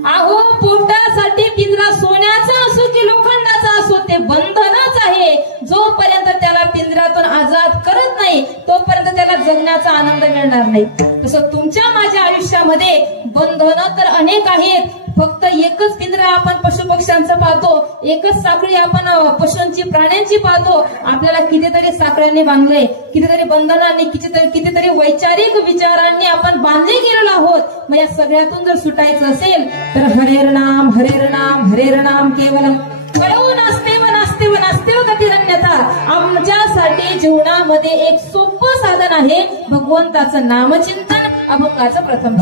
अहो, पोपटासाठी पिंजरा सोन्याचा असो की लोखंडाचा असो, ते बंधनच आहे. जोपर्यंत त्याला पिंजऱ्यातून आजाद करत नाही तोपर्यंत त्याला जगण्याचा आनंद मिळणार नाही. तसं तुमच्या माझ्या आयुष्यामध्ये बंधनं तर अनेक आहेत. फक्त एकच पिंजरा आपण पशुपक्ष्यांचं पाहतो, एकच साखळी आपण पशूंची प्राण्यांची पाहतो. आपल्याला कितीतरी साखळ्यांनी बांधलंय, कितीतरी बंधनांनी, कितीतरी वैचारिक विचारांनी आपण बांधले गेलेलो आहोत. मग या सगळ्यातून जर सुटायचं असेल तर हरेर नाम हरेर नाम हरेर नाम केवलम कळवून नास्तेव नास्तेव नास्तेव गतिरन्यथा. आमच्यासाठी जीवनामध्ये एक सोपं साधन आहे भगवंताचं नामचिंतन. अभंगाचं प्रथम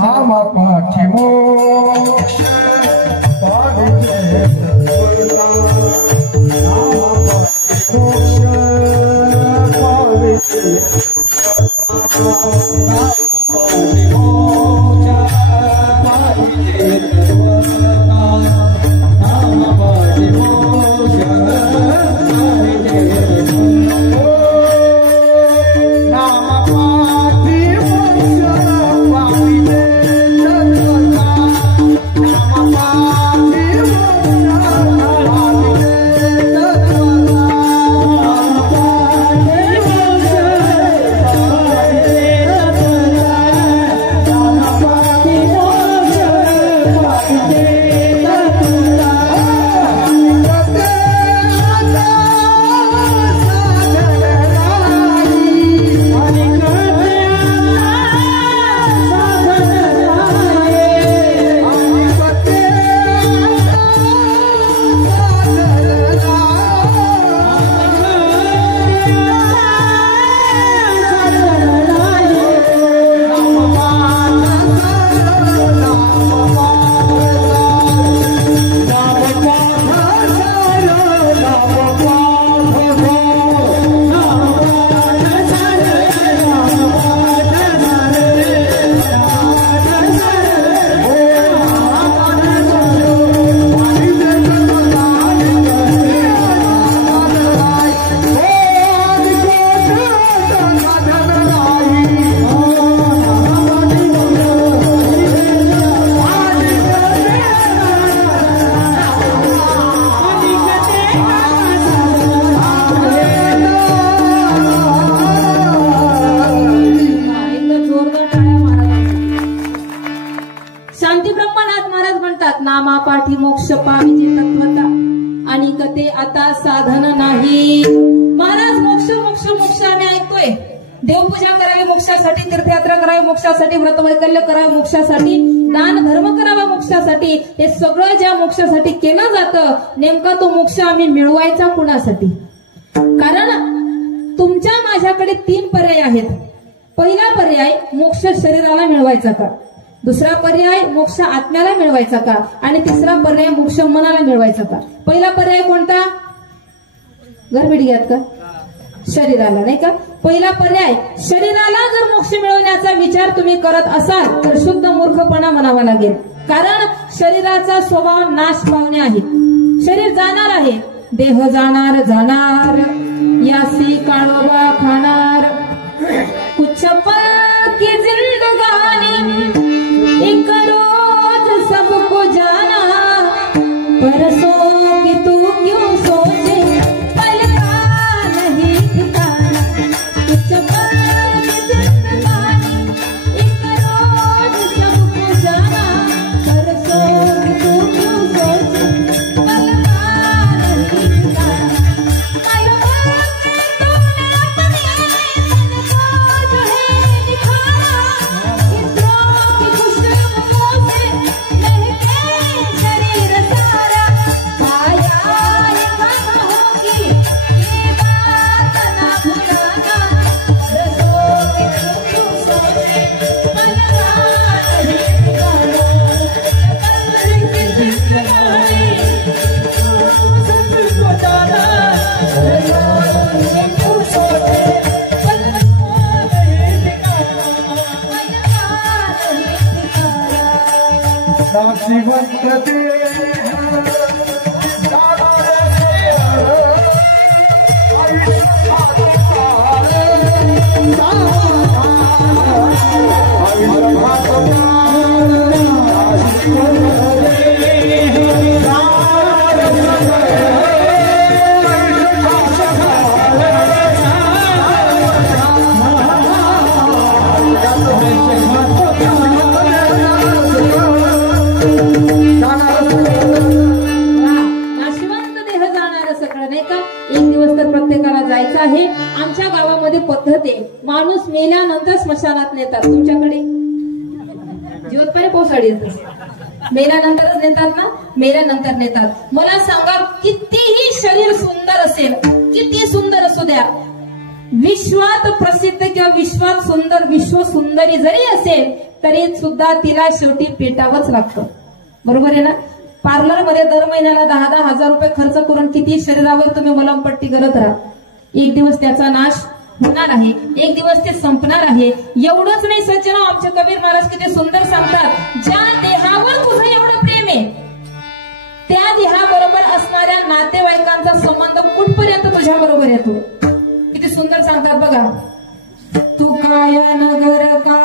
नामापाठी मोक्ष पाविजे तत्वता आणि कते आता साधन नाही. महाराज मोक्ष मोक्ष मोक्ष आम्ही ऐकतोय, देवपूजा करावी मोक्षासाठी, तीर्थयात्रा करावी मोक्षासाठी, व्रतवैकल्य करावं मोक्षासाठी, दान धर्म करावा मोक्षासाठी, हे सगळं ज्या मोक्षासाठी केलं जातं नेमका तो मोक्ष आम्ही मिळवायचा कुणासाठी? कारण तुमच्या माझ्याकडे 3 पर्याय आहेत. पहिला पर्याय मोक्ष शरीराला मिळवायचा का, दुसरा पर्याय मोक्ष आत्म्याला मिळवायचा का, आणि तिसरा पर्याय मोक्ष मनाला मिळवायचा का? पहिला पर्याय कोणता? घरबिडग्यात का? शरीराला, नाही का? पहिला पर्याय शरीराला जर मोक्ष मिळवण्याचा विचार तुम्ही करत असाल तर शुद्ध मूर्खपणा म्हणावा लागेल. कारण शरीराचा स्वभाव नाश पावणे आहे. शरीर जाणार आहे, देह जाणार जाणार, यासी काळोबा खाणार, कुछ पल की जिंदगानी एक रोज सबको जाना, परसों की तू क्यों सोचे पल का नहीं ठिकाना, कुछ पल की जिंदगानी एक रोज सबको जाना, परसों की तू क्यों सोचे पल का नहीं ठिकाना, आमच्या गावामध्ये पद्धत आहे, माणूस मेल्यानंतर स्मशानात नेतात. तुमच्याकडे जीवतपारी पोसाडी मेल्यानंतरच नेतात ना? मेल्यानंतर नेतात. मला सांगा, कितीही शरीर सुंदर असेल, किती सुंदर असू द्या, विश्वात प्रसिद्ध किंवा विश्वात सुंदर, विश्व सुंदरी जरी असेल तरी सुद्धा तिला शेवटी पेटावंच लागतं. बरोबर आहे ना? पार्लर मध्ये दर महिन्याला 10-10 हजार रुपये खर्च करून किती शरीरावर तुम्ही मलमपट्टी करत राहा, एक दिवस त्याचा नाश होणार आहे, एक दिवस ते संपणार आहे. एवढंच नाही सज्जन, आमचे कबीर महाराज किती सुंदर सांगतात, ज्या देहावर तुझं एवढं प्रेम आहे त्या देहाबरोबर असणाऱ्या नातेवाईकांचा संबंध कुठपर्यंत तुझ्या बरोबर येतो. किती सुंदर सांगतात बघा. तू काया नगर का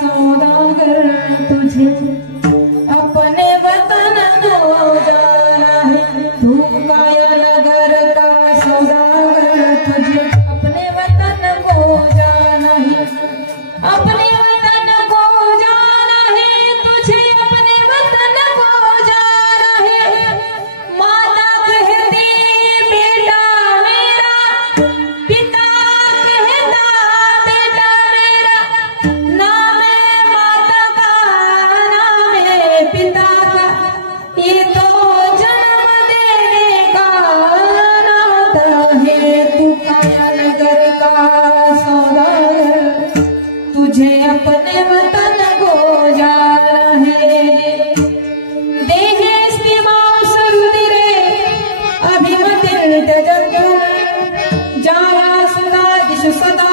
सौदागर, तुझे अपने वतन नो जाना है, तू काया नगर का सौदागर, तुझे अपने वतन को जाना है, अपने वतन को जाना है, तुझे अपने वतन को जाना है. माता कहती बेटा मेरा, पिता कहता बेटा मेरा, नाम है माता का, नाम है पिता का, ये तो जन्म देने का नाता है. तू काया नगर का सौदागर, तुझे अपने वतन को जाना है. देहेस्ति मांसरुधिरे अभिमतिं त्यजन्तुं, जाया सुधा दिशु सदा.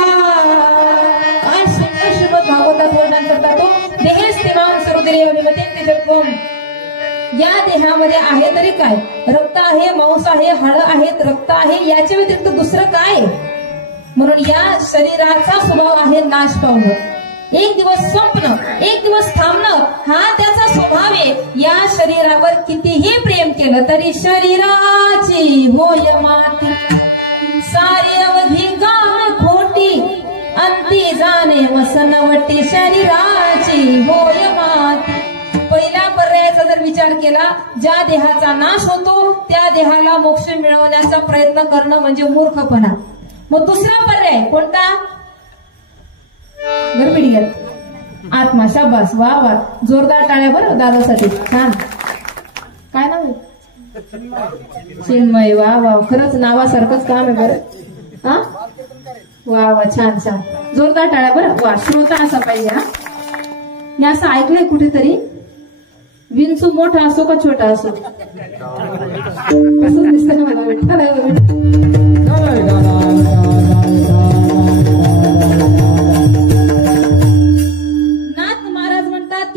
काय सुंदर श्रीमद भागवतात वर्णन करतात तो. देहेस्ति मांसरुधिरे अभिमतिं त्यजन्तुं, या देहामध्ये आहे तरी काय? रक्त आहे, मांस आहे, हाडं आहेत, रक्त आहे, याच्या व्यतिरिक्त दुसरं काय? म्हणून या शरीराचा स्वभाव आहे नाश पावणं, एक दिवस संपणं, एक दिवस थांबणं, हा त्याचा स्वभाव आहे. या शरीरावर कितीही प्रेम केलं तरी शरीराची होय माती, सारी अवधी गाण खोटी, अंती जाणे वसनवटी, शरीराची होय माती. पहिल्या पर्यायाचा जर विचार विचार केला, ज्या देहाचा नाश होतो त्या देहाला मोक्ष मिळवण्याचा प्रयत्न करणं म्हणजे मूर्खपणा. मग दुसरा पर्याय कोणता? गरबडी गेला आत्मा. शाबास, वा वा, जोरदार टाळ्या बरं दादासाठी. छान. काय नाव आहे? चिन्मय. वा वा, खरंच नावासारखंच काम आहे बरं. हा, वा वा, छान छान, जोरदार टाळ्या बरं. वा, श्रोता असा पाहिजे. हा, मी असं ऐकलंय कुठेतरी, विंचू मोठा असो का छोटा असो, कसं दिसतं ना मला.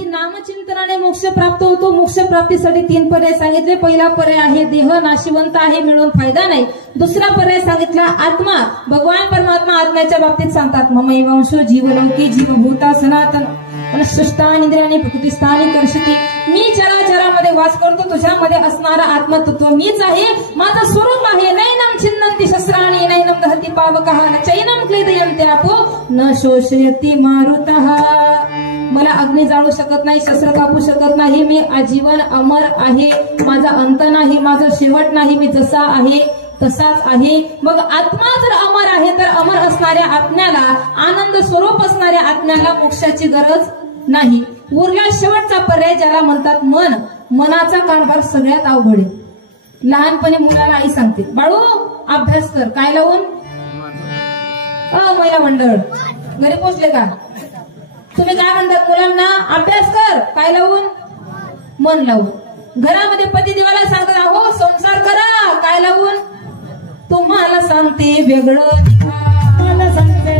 नामचिंतनाने मोक्ष प्राप्त होतो. मोक्ष प्राप्तीसाठी 3 पर्याय सांगितले. पहिला पर्याय आहे देह नाशिवंत आहे, मिळून फायदा नाही. दुसरा पर्याय सांगितला आत्मा. भगवान परमात्मा आत्म्याच्या बाबतीत सांगतात, ममैवांशो जीवलोकी जीवभूता सनातन सृष्टानिंद्रियाने प्रकृतिस्थानी कर्षती. मी चराचरामध्ये वास करतो, तुझ्यामध्ये असणारा आत्मतत्व मीच आहे, माझं स्वरूप आहे. नैनम छिन्नन्ति शस्त्राणि नैनम दहति पावकः न चैनम क्लेदयन्ति आपो न शोषयति मारुतः. मला अग्नी जाळू शकत नाही, शस्त्र कापू शकत नाही. मी आजीवन अमर आहे, माझा अंत नाही, माझा शेवट नाही. मी जसा आहे तसाच आहे. मग आत्मा जर अमर आहे तर अमर असणाऱ्या आत्म्याला, आनंद स्वरूप असणाऱ्या आत्म्याला मोक्षाची गरज नाही. उरला शेवटचा पर्याय, ज्याला म्हणतात मन. मनाचा कारभार सगळ्यात अवघड आहे. लहानपणी मुलाला आई सांगते, बाळू अभ्यास कर. काय लावून? महिला मंडळ घरी पोचले का? तुम्ही काय म्हणतात मुलांना? अभ्यास कर. काय लावून? मन लावून. घरामध्ये पती देवाला सांगतात, अहो संसार करा. काय लावून? तुम्हाला सांगते वेगळं मला सांगते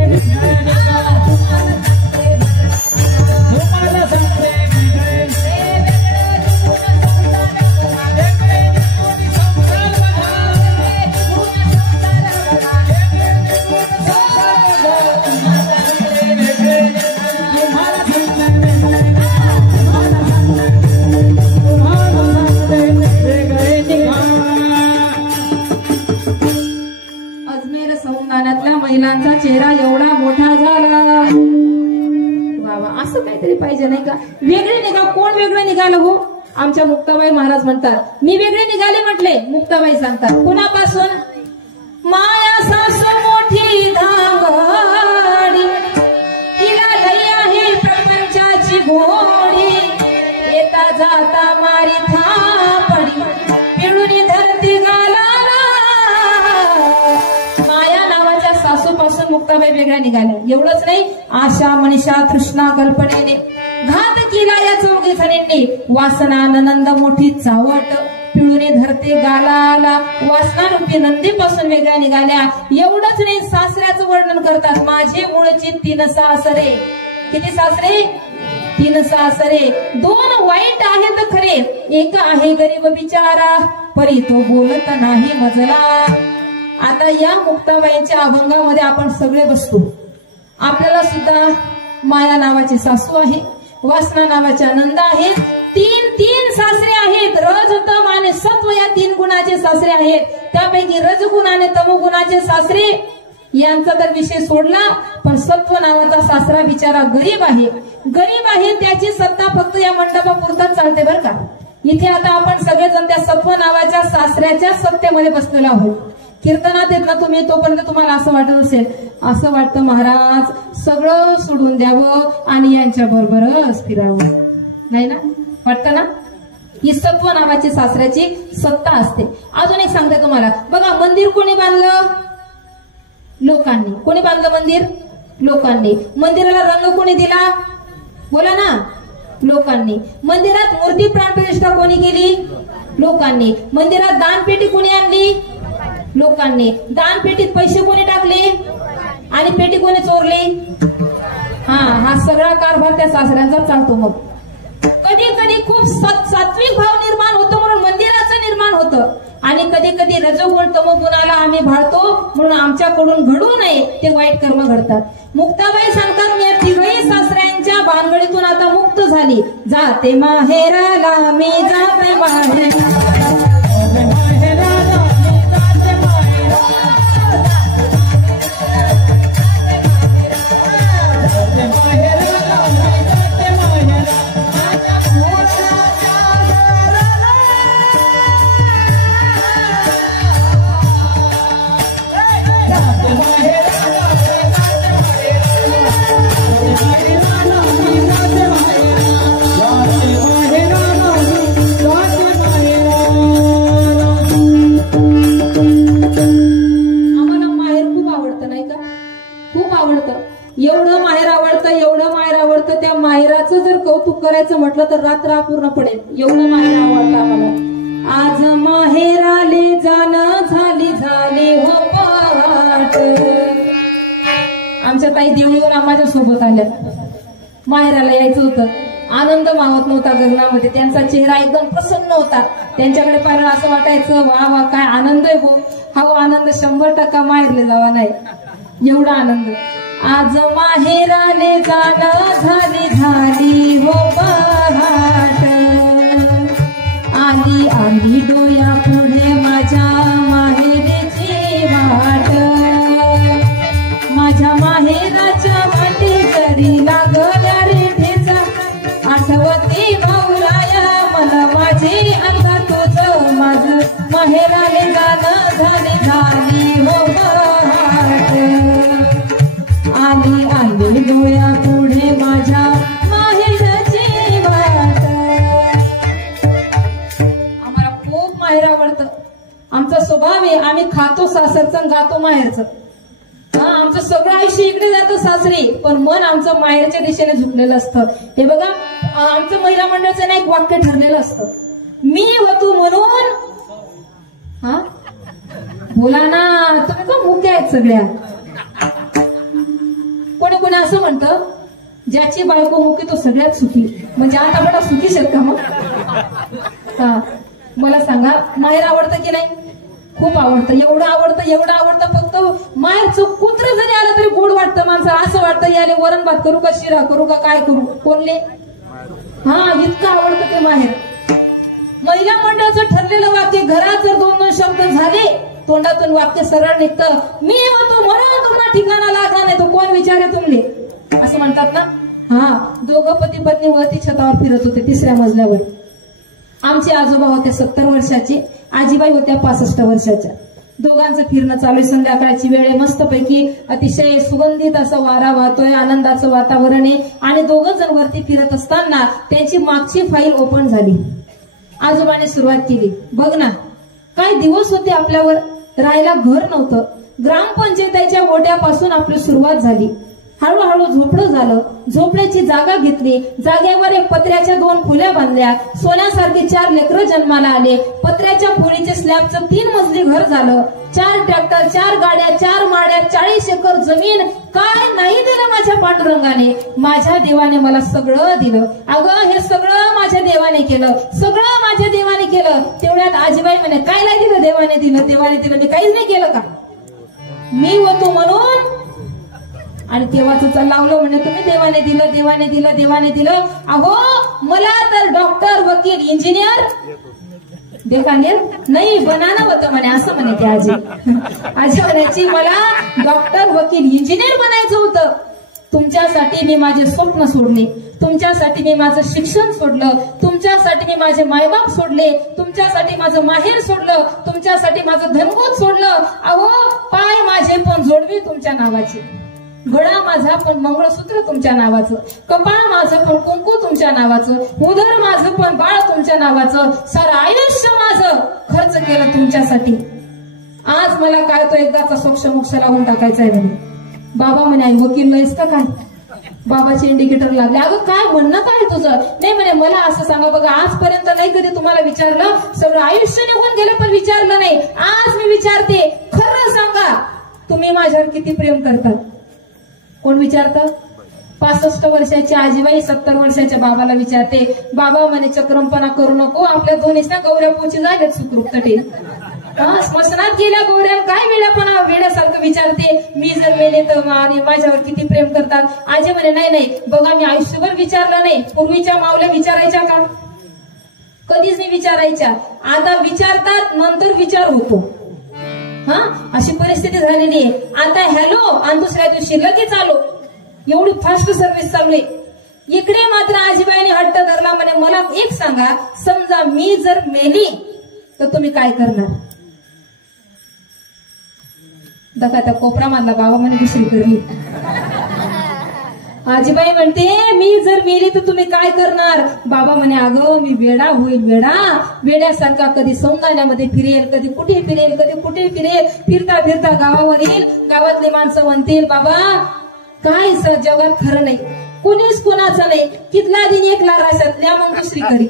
महिलांचा चेहरा एवढा मोठा झाला. बाबा असं काहीतरी पाहिजे नाही का? वेगळे निघा. कोण वेगळे निघालं हो? आमच्या मुक्ताबाई महाराज म्हणतात, मी वेगळे निघाले म्हटले. मुक्ताबाई सांगतात, कुणापासून? माया सासू मोठी धांगडी, तिला लई आहे प्रपंचाची घोडी, येता जाता मारी थापडी, पिळून धरती गाला. सासूपासून मुक्ताबाई वेगळ्या निघाल्या. एवढंच नाही, आशा मनीषा तृष्णा कल्पनेने घात केला या चौघी जणींनी. वासना नंद मोठी चावट, पिळूने धरते गालाला. वासनारूपी नंदीपासून वेगळ्या निघाल्या. एवढंच नाही, सासऱ्याचं वर्णन करतात, माझे मूळची 3 सासरे. किती सासरे? 3 सासरे. 2 वाईट आहेत खरे, एक आहे गरीब बिचारा, परी तो बोलत नाही मजला. आता या मुक्ताबाईंच्या अभंगामध्ये आपण सगळे बसतो. आपल्याला सुद्धा माया नावाची सासू आहे, वासना नावाच्या नंद आहे. 3 सासरे आहेत. रज तम आणि सत्व या 3 गुणाचे सासरे आहेत. त्यापैकी रजगुण आणि तमगुणाचे सासरे यांचा तर विषय सोडला, पण सत्व नावाचा सासरा बिचारा गरीब आहे. गरीब आहे, त्याची सत्ता फक्त या मंडपापुरताच चालते बरं का. इथे आता आपण सगळेजण त्या सत्व नावाच्या सासऱ्याच्या सत्तेमध्ये बसलेलो आहोत. कीर्तनात येत ना तुम्ही, तोपर्यंत तुम्हाला असं वाटत असेल, असं वाटतं महाराज सगळं सोडून द्यावं आणि यांच्या बरोबरच फिरावं. नाही ना? वाटतं ना? ही सत्व नावाची सासऱ्याची सत्ता असते. अजून एक सांगते तुम्हाला, बघा मंदिर कोणी बांधलं? लोकांनी. कोणी बांधलं मंदिर? लोकांनी. मंदिराला रंग कोणी दिला? बोला ना. लोकांनी. मंदिरात मूर्ती प्राणप्रतिष्ठा कोणी केली? लोकांनी. मंदिरात दानपेटी कोणी आणली? लोकांनी. दानपेटीत पैसे कोणी टाकले आणि पेटी कोणी चोरली? हा सगळा कारभार त्या सासऱ्यांचा चालतो. मग कधी कधी खूप सात्विक भाव निर्माण होतो म्हणून मंदिराचं निर्माण होतं, आणि कधी कधी रजोगुण तमोगुणाला आम्ही भाळतो म्हणून आमच्याकडून घडू नये ते वाईट कर्म घडतात. मुक्ताबाई सांगतात, मी 3 सासऱ्यांच्या भानगडीतून आता मुक्त झाली. जाते माहेराला मी, जाते माहेराला. माहेराचं जर कौतुक करायचं म्हटलं तर रात्र अपूर्ण पडेल, एवढं माहेर आवडतं आम्हाला. आज माहेराले जाणं झाली झाली हो पाठ. आमच्या ताई देवळीहून माझ्या सोबत आल्या. माहेराला यायचं होतं, आनंद मावत नव्हता गगनामध्ये. त्यांचा चेहरा एकदम प्रसन्न होता. त्यांच्याकडे पाहिलं असं वाटायचं वा वा काय आनंद आहे हो. हा आनंद 100% माहेरले जावा नाही, एवढा आनंद. आज माहेराले जाणं झाली झाली हो पहाट. आली आली डोया पुढे माझ्या माहेरची वाट. माझ्या माहेराच्या वाटे करी लागल्या रे ठेचा. आठवती भाऊराया मला माझी आता तुझं माझं. माहेराले जाणं झाली झाली हो पहाट. आली आली डोया पुढे माझ्या माहेरची वाट. आम्हाला खूप माहेर आवडतं. आमचा स्वभाव आहे, आम्ही खातो सासरचं गातो माहेरचं. आमचं सगळं आयुष्य इकडे जातं सासरी, पण मन आमचं माहेरच्या दिशेने झुकलेलं असतं. हे बघा, आमचं महिला मंडळाचं ना एक वाक्य ठरलेलं असतं, मी व तू म्हणून. हा बोला ना, तुम्ही का मुख्य आहेत सगळ्या. कोणी कोणी असं म्हणतं ज्याची बायको मुकी तो सगळ्यात सुखी. म्हणजे आता बडा सुखीच आहेत का मग. हा मला सांगा, माहेर आवडतं की नाही? खूप आवडतं. एवढं आवडतं एवढं आवडतं, फक्त माहेरचं कुत्र जरी आलं तरी गोड वाटतं माणसाला. असं वाटतं याले वरण भात करू का शिरा करू का काय करू कोणले. हा इतकं आवडतं ते माहेर. महिला मंडळाचं ठरलेलं वाक्य, घरात जर 2-2 शब्द झाले तोंडातून वाक्य सरळ निघतं, मी होतो म्हणून तुम्हाला ठिकाणा लागा नाही तो कोण विचारे तुमले, असं म्हणतात ना. हा दोघं पती पत्नी वरती छतावर फिरत होते 3ऱ्या मजल्यावर. आमचे आजोबा होते 70 वर्षाचे, आजीबाई होत्या 65 वर्षाच्या. दोघांचं फिरणं चालू आहे. संध्याकाळची वेळ आहे, मस्तपैकी अतिशय सुगंधित असा वारा वाहतोय, आनंदाचं वातावरण आहे. आणि दोघं जण वरती फिरत असताना त्यांची मागची फाईल ओपन झाली. आजोबाने सुरुवात केली, बघ ना काय दिवस होते आपल्यावर, राहायला घर नव्हतं. ग्रामपंचायतीच्या ओट्यापासून आपली सुरुवात झाली. हळूहळू झोपडं झालं, झोपड्याची जागा घेतली, जागेवर एक पत्र्याच्या 2 खोल्या बांधल्या, सोन्यासारखे 4 लेकरं जन्माला आले. पत्र्याच्या खोलीचे स्लॅबचं 3 मजली घर झालं. 4 ट्रॅक्टर, 4 गाड्या, 4 माड्या, 40 एकर जमीन. काय नाही दिलं माझ्या पांडुरंगाने. माझ्या देवाने मला सगळं दिलं. अगं हे सगळं माझ्या देवाने केलं, सगळं माझ्या देवाने केलं. तेवढ्यात आजीबाई म्हणे, काय नाही दिलं देवाने दिलं, देवाने दिलं, मी काहीच नाही केलं का. मी होतो म्हणून. आणि तेव्हाच लावलं म्हणे, तुम्ही देवाने दिलं देवाने दिलं देवाने दिलं. अहो मला तर डॉक्टर वकील इंजिनियर देखानेर नाही बनाना होतं म्हणे, असं म्हणे ते आजी. आजी म्हणायची मला डॉक्टर वकील इंजिनियर बनायचं होतं. तुमच्यासाठी मी माझे स्वप्न सोडले, तुमच्यासाठी मी माझं शिक्षण सोडलं, तुमच्यासाठी मी माझे मायबाप सोडले, तुमच्यासाठी माझं माहेर सोडलं, तुमच्यासाठी माझं धनगोत सोडलं. अहो पाय माझे पण जोडवे तुमच्या नावाचे, गळा माझा पण मंगळसूत्र तुमच्या नावाचं, कपाळ माझं पण कुंकू तुमच्या नावाचं, उदर माझं पण बाळ तुमच्या नावाचं, सारं आयुष्य माझं खर्च केलं तुमच्यासाठी. आज मला काय तो एकदाचा सोक्ष मोक्ष लावून टाकायचा आहे म्हणे. बाबा म्हणे, आई वकील नाहीस का काय. बाबाचे इंडिकेटर लागले. अगं काय म्हणणं काय तुझं. नाही म्हणे, मला असं सांगा बघा, आजपर्यंत नाही कधी तुम्हाला विचारलं, सगळं आयुष्य निघून गेलं पण विचारलं नाही. आज मी विचारते, खरं सांगा तुम्ही माझ्यावर किती प्रेम करतात. कोण विचारतं. 65 वर्षाची आजीबाई 70 वर्षाच्या बाबाला विचारते. बाबा म्हणे, चक्रमपणा करू नको, आपल्या दोन्हीच ना गौऱ्या पोची झाल्यात सुखरूप तटे. स्मशनात गेल्या गौऱ्या काय वेड्यापणा वेड्यासारखं विचारते, मी जर मेले तर आणि माझ्यावर किती प्रेम करतात. आजी म्हणे, नाही नाही बघा, मी आयुष्यभर विचारलं नाही. पूर्वीच्या मावल्या विचारायच्या का. कधीच नाही विचारायच्या. आता विचारतात, नंतर विचार होतो. हा अशी परिस्थिती झालेली आहे. आता हॅलो आणि दुसऱ्या दिवशी लगेच आलो, एवढी फास्ट सर्व्हिस चालू आहे. इकडे मात्र आजीबाईने हट्ट धरला म्हणे, मला एक सांगा, समजा मी जर मेली तर तुम्ही काय करणार. दका त्या कोपरा मारला. बाबा म्हणे, दुसरी करली. आजीबाई म्हणते, मी जर मेली तर तुम्ही काय करणार. बाबा म्हणे, अगं मी वेडा होईल, वेडा वेड्यासारखा कधी सौंदाण्यामध्ये फिरेल, कधी कुठे फिरेल, कधी कुठे फिरेल. फिरता फिरता गावावर येईल, गावातले माणसं म्हणतील, बाबा काय जगात खरं नाही. कुणीच कुणाचं नाही. कितला दिन एक लागायचं द्या मग दुसरी करी.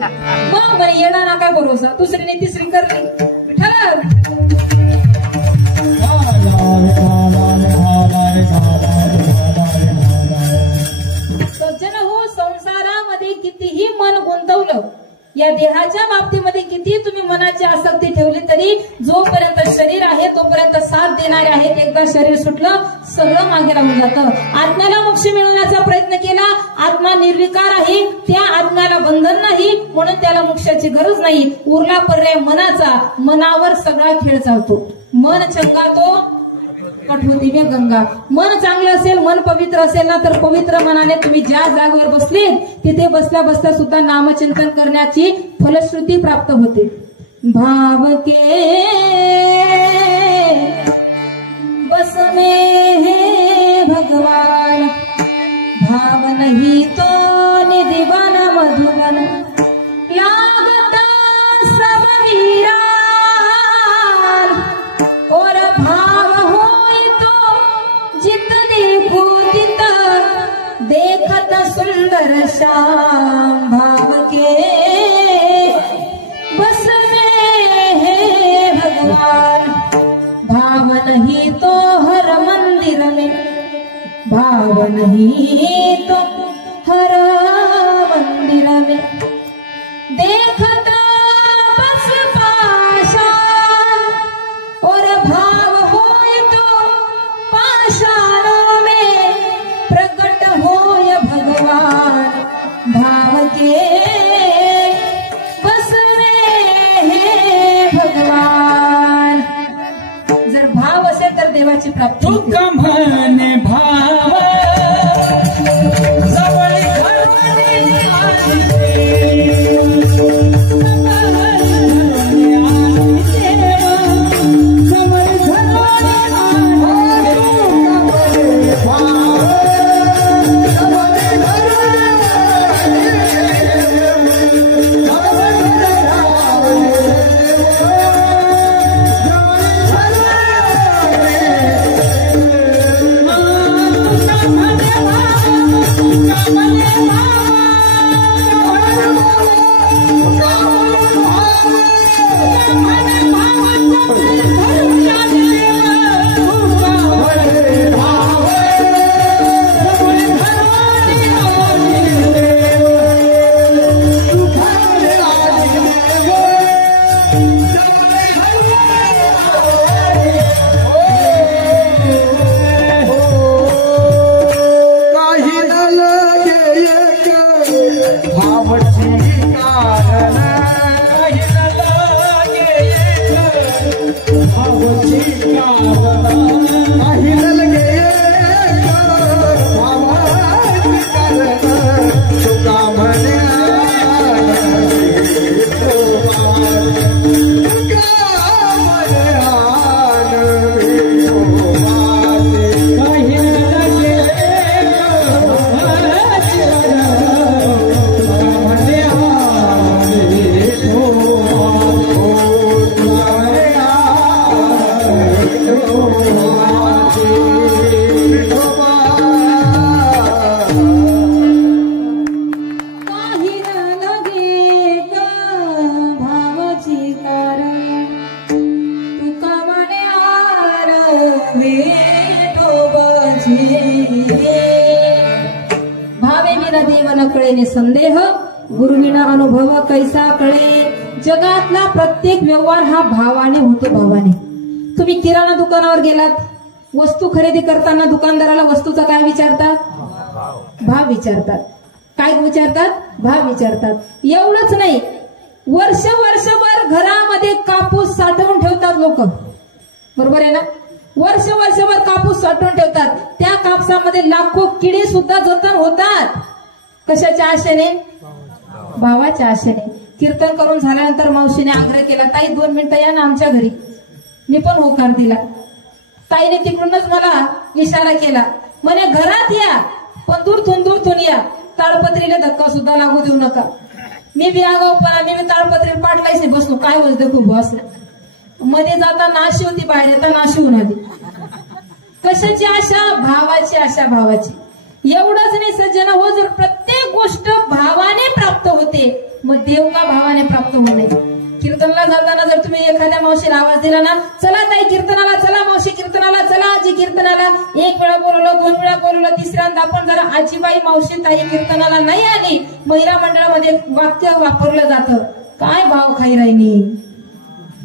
मग बरं येणार ना काय भरोसा, दुसरीने तिसरी करली. विठ्ठल सज्जन हो, संसारामध्ये कितीही मन गुंतवलं, या देहाच्या बाबतीमध्ये किती तुम्ही मनाची आसक्ती ठेवली तरी जोपर्यंत शरीर आहे तोपर्यंत साथ देणारे आहेत. एकदा शरीर सुटलं सगळं मागे लागून जातं. आत्म्याला मोक्ष मिळवण्याचा प्रयत्न केला, आत्मा निर्विकार आहे, त्या आत्म्याला बंधन नाही म्हणून त्याला मोक्षाची गरज नाही. उरला पर्याय मनाचा, मनावर सगळा खेळ चालतो. मन चंगा तो कठोती में गंगा. मन चांगलं असेल, मन पवित्र असेल ना, तर पवित्र मनाने तुम्ही ज्या जागेवर बसले तिथे बसल्या बसल्या सुद्धा नामचिंतन करण्याची फलश्रुती प्राप्त होते. भाव के बस में है भगवान, भाव नहीं तो निधि बना मधुबन, लागता सब वीरान और भाव होई तो जित देखो तित देखत सुंदर श्याम. भाव के बस में है भगवान, भाव नहीं तो हर मंदिर में, भाव नहीं तो हर मंदिर में देखता बस पाषाण और भाव होय तो पाषाणों में प्रकट होय भगवान. भाव के बस में है भगवान. जर भाव असेल तर देवाची प्राप्ती होते. तुकमने भाव जवळ भावे विना देव न कळेने संदेह, गुरुविना अनुभव कैसा कळे. जगातला प्रत्येक व्यवहार हा भावाने होतो. भावाने तुम्ही किराणा दुकानावर गेलात, वस्तू खरेदी करताना दुकानदाराला वस्तूचा काय विचारतात? भाव विचारतात. काय विचारतात? भाव विचारतात. एवढंच नाही, वर्षभर घरामध्ये कापूस साठवून ठेवतात लोक, बरोबर आहे ना? वर्षभर कापूस साठवून ठेवतात. त्या कापसामध्ये लाखो किडे सुद्धा जतन होतात. कशाच्या आशेने? भावाच्या आशेने. कीर्तन करून झाल्यानंतर मावशीने आग्रह केला, ताई 2 मिनिटं या ना आमच्या घरी. मी पण होकार दिला. ताईने तिकडूनच मला इशारा केला, म्हणे घरात या पण दूरथून या, ताडपत्रीला धक्का सुद्धा लागू देऊ नका. मी बी आगाऊपणा, मी ताडपत्री पाटलायचे बसलो, काय बोलते खूप असं. मध्ये जाता नाशी होती, बाहेर येता नाशी होऊन आली. कशाची आशा? भावाची आशा. भावाची. एवढंच नाही सज्जन हो, जर प्रत्येक गोष्ट भावाने प्राप्त होते मग देव का भावाने प्राप्त होऊ नये. कीर्तनाला जाताना जर तुम्ही एखाद्या मावशीला आवाज दिला ना, चला ताई कीर्तनाला, चला मावशी कीर्तनाला, चला आजी कीर्तनाला, एक वेळा बोलवलं, 2 वेळा बोलवलं, तिसऱ्यांदा आपण जरा आजीबाई मावशी ताई कीर्तनाला नाही आली, महिला मंडळामध्ये वाक्य वापरलं जातं, काय भाव खाई राहिली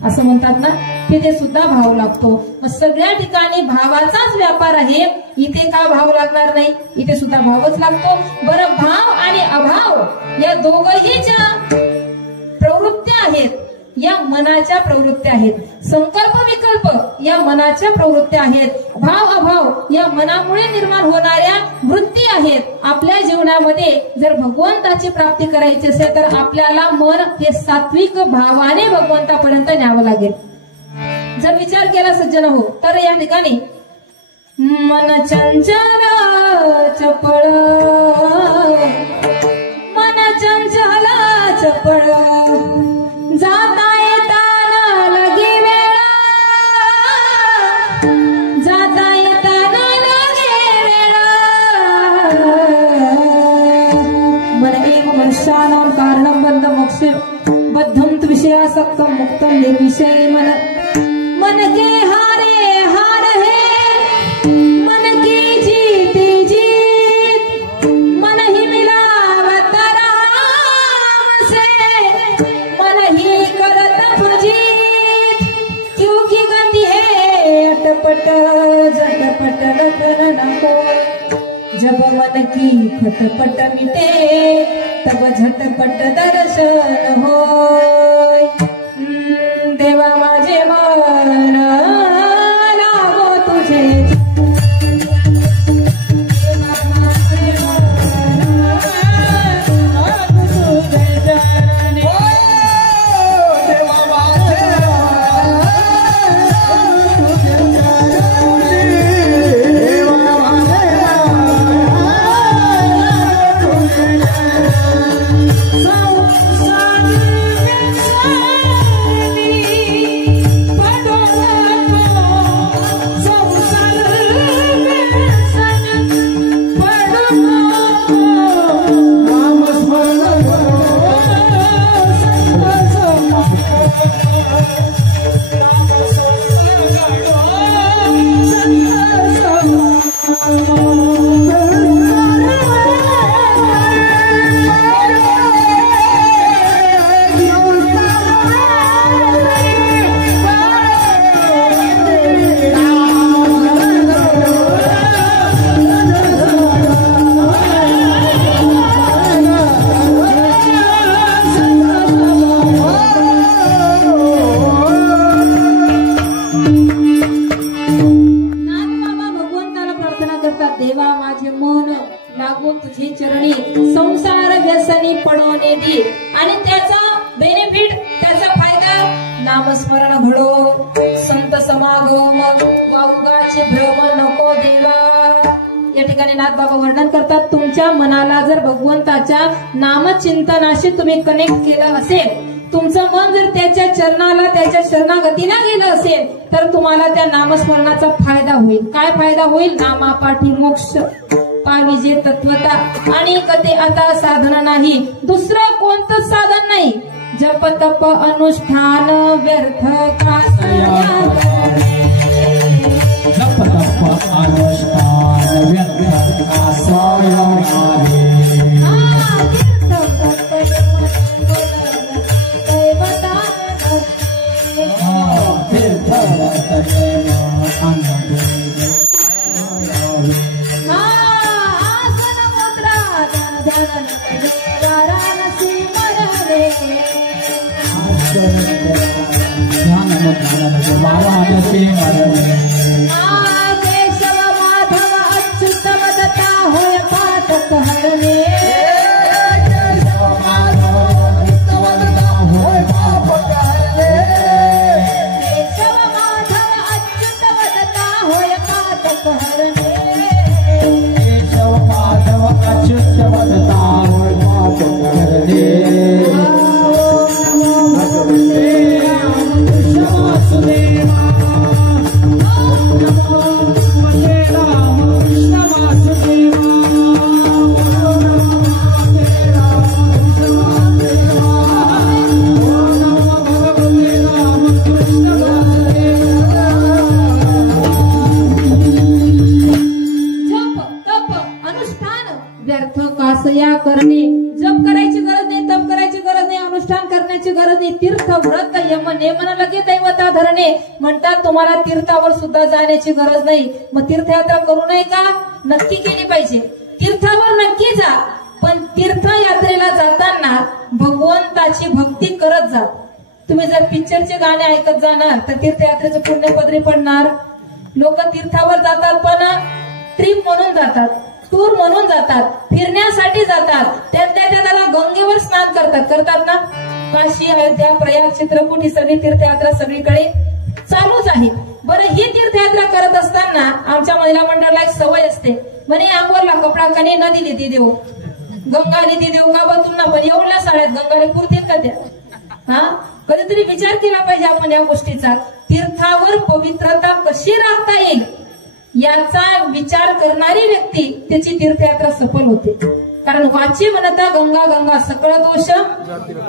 असं म्हणतात ना, तिथे सुद्धा भाव लागतो. मग सगळ्या ठिकाणी भावाचाच व्यापार आहे, इथे का भाव लागणार नाही, इथे सुद्धा भावच लागतो. बरं, भाव आणि अभाव या दोघही ज्या प्रवृत्त्या आहेत या मनाच्या प्रवृत्त्या आहेत. संकल्प विकल्प या मनाच्या प्रवृत्त्या आहेत. भाव अभाव या मनामुळे निर्माण होणाऱ्या वृत्ती आहेत. आपल्या जीवनामध्ये जर भगवंताची प्राप्ती करायची असेल तर आपल्याला मन हे सात्विक भावाने भगवंतापर्यंत न्यावं लागेल. जर विचार केला सज्जन हो तर या ठिकाणी मन चंचल चपळ, मन चंचल चपळ, जाता येताना लगे वेळा, जाता येताना लगे वेळा. मन एव मनुष्यानां कारणं बंध मोक्ष बद्धं विषयासक्तं मुक्तं निर्विषय मन. मन के हारे हार है, मन की जीते जीत, मन ही मिलावत राम से, मन ही करत फजीत, क्योंकि गति है अटपट झटपट लगन नको. जब मन की खटपट मिटे तब झटपट दर्शन होय. देवा माझे मन लागो तुझे, नामस्मरण घडो, संत समागम, वाउगाचे भ्रम नको देवा. या ठिकाणी नाथबाबा वर्णन करतात, तुमच्या मनाला जर भगवंताच्या नामचिंतनाशी तुम्ही कनेक्ट केलं असेल, तुमचं मन जर त्याच्या चरणाला, त्याच्या शरणागतीला गेलं असेल तर तुम्हाला त्या नामस्मरणाचा फायदा होईल. काय फायदा होईल? नामापाठी मोक्ष पाविजे तत्वता. आणि कधी आता साधना नाही, दुसरं कोणतंच साधन नाही. जप तप अनुष्ठान व्यर्थ का जप तप अनुष्ठान व्यर्थ का सायारे. केशव माधव अच्युत मदता होय पातक हरणे. केशव माधव अच्युत मदता होय पातक हरणे. केशव माधव अच्युत मदता होय पातक हरणे. केशव माधव अच्युत मदता होय पातक हरणे. वासुदेवा गरज नाही. तीर्थ व्रत यम नेमन लगे दैवता धरणे म्हणतात, तुम्हाला तीर्थावर सुद्धा जाण्याची गरज नाही. मग तीर्थयात्रा करू नये का? नक्की केली पाहिजे. तीर्थावर नक्की जा, पण तीर्थयात्रेला जाताना भगवंताची भक्ती करत जा. तुम्ही जर पिक्चरचे गाणे ऐकत जाणार तर तीर्थयात्रेचं पुण्य पदरी पडणार. लोक तीर्थावर जातात पण ट्रिप म्हणून जातात, टूर म्हणून जातात, फिरण्यासाठी जातात. त्याला गंगेवर स्नान करतात ना. काशी, अयोध्या, प्रयाग, चित्रकूट ही सगळी तीर्थयात्रा सगळीकडे चालूच आहे. बरं, ही तीर्थयात्रा करत असताना आमच्या महिला मंडळाला एक सवय असते, म्हणे अंगोरला कपडा कने न दिली ती देऊ, गंगाने ती देऊ का? बघून ना, पण एवढ्या साड्यात गंगाने पुरतील का त्या? हा, कधीतरी विचार केला पाहिजे आपण या गोष्टीचा. तीर्थावर पवित्रता कशी राखता येईल याचा विचार करणारी व्यक्ती त्याची तीर्थयात्रा सफल होते. कारण वाची म्हणता गंगा गंगा सकळ दोष,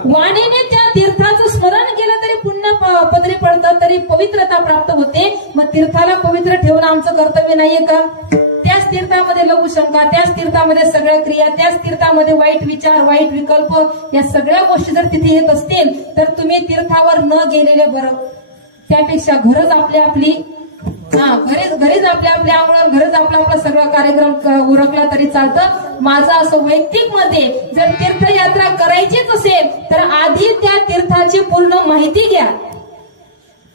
वाणीने त्या तीर्थाचं स्मरण केलं तरी पुण्य पदरी पडतं, तरी पवित्रता प्राप्त होते. मग तीर्थाला पवित्र ठेवणं आमचं कर्तव्य नाहीये का? त्याच तीर्थामध्ये लघुशंका, त्याच तीर्थामध्ये सगळ्या क्रिया, त्याच तीर्थामध्ये वाईट विचार, वाईट विकल्प, या सगळ्या गोष्टी जर तिथे येत असतील तर तुम्ही तीर्थावर न गेलेले बरं. त्यापेक्षा घरच आपली आपली घरीच आपल्या अंगणावर घरच आपला सगळा कार्यक्रम उरकला तरी चालतं. माझं असं वैयक्तिक मध्ये, जर तीर्थयात्रा करायचीच असेल तर आधी त्या तीर्थाची पूर्ण माहिती घ्या.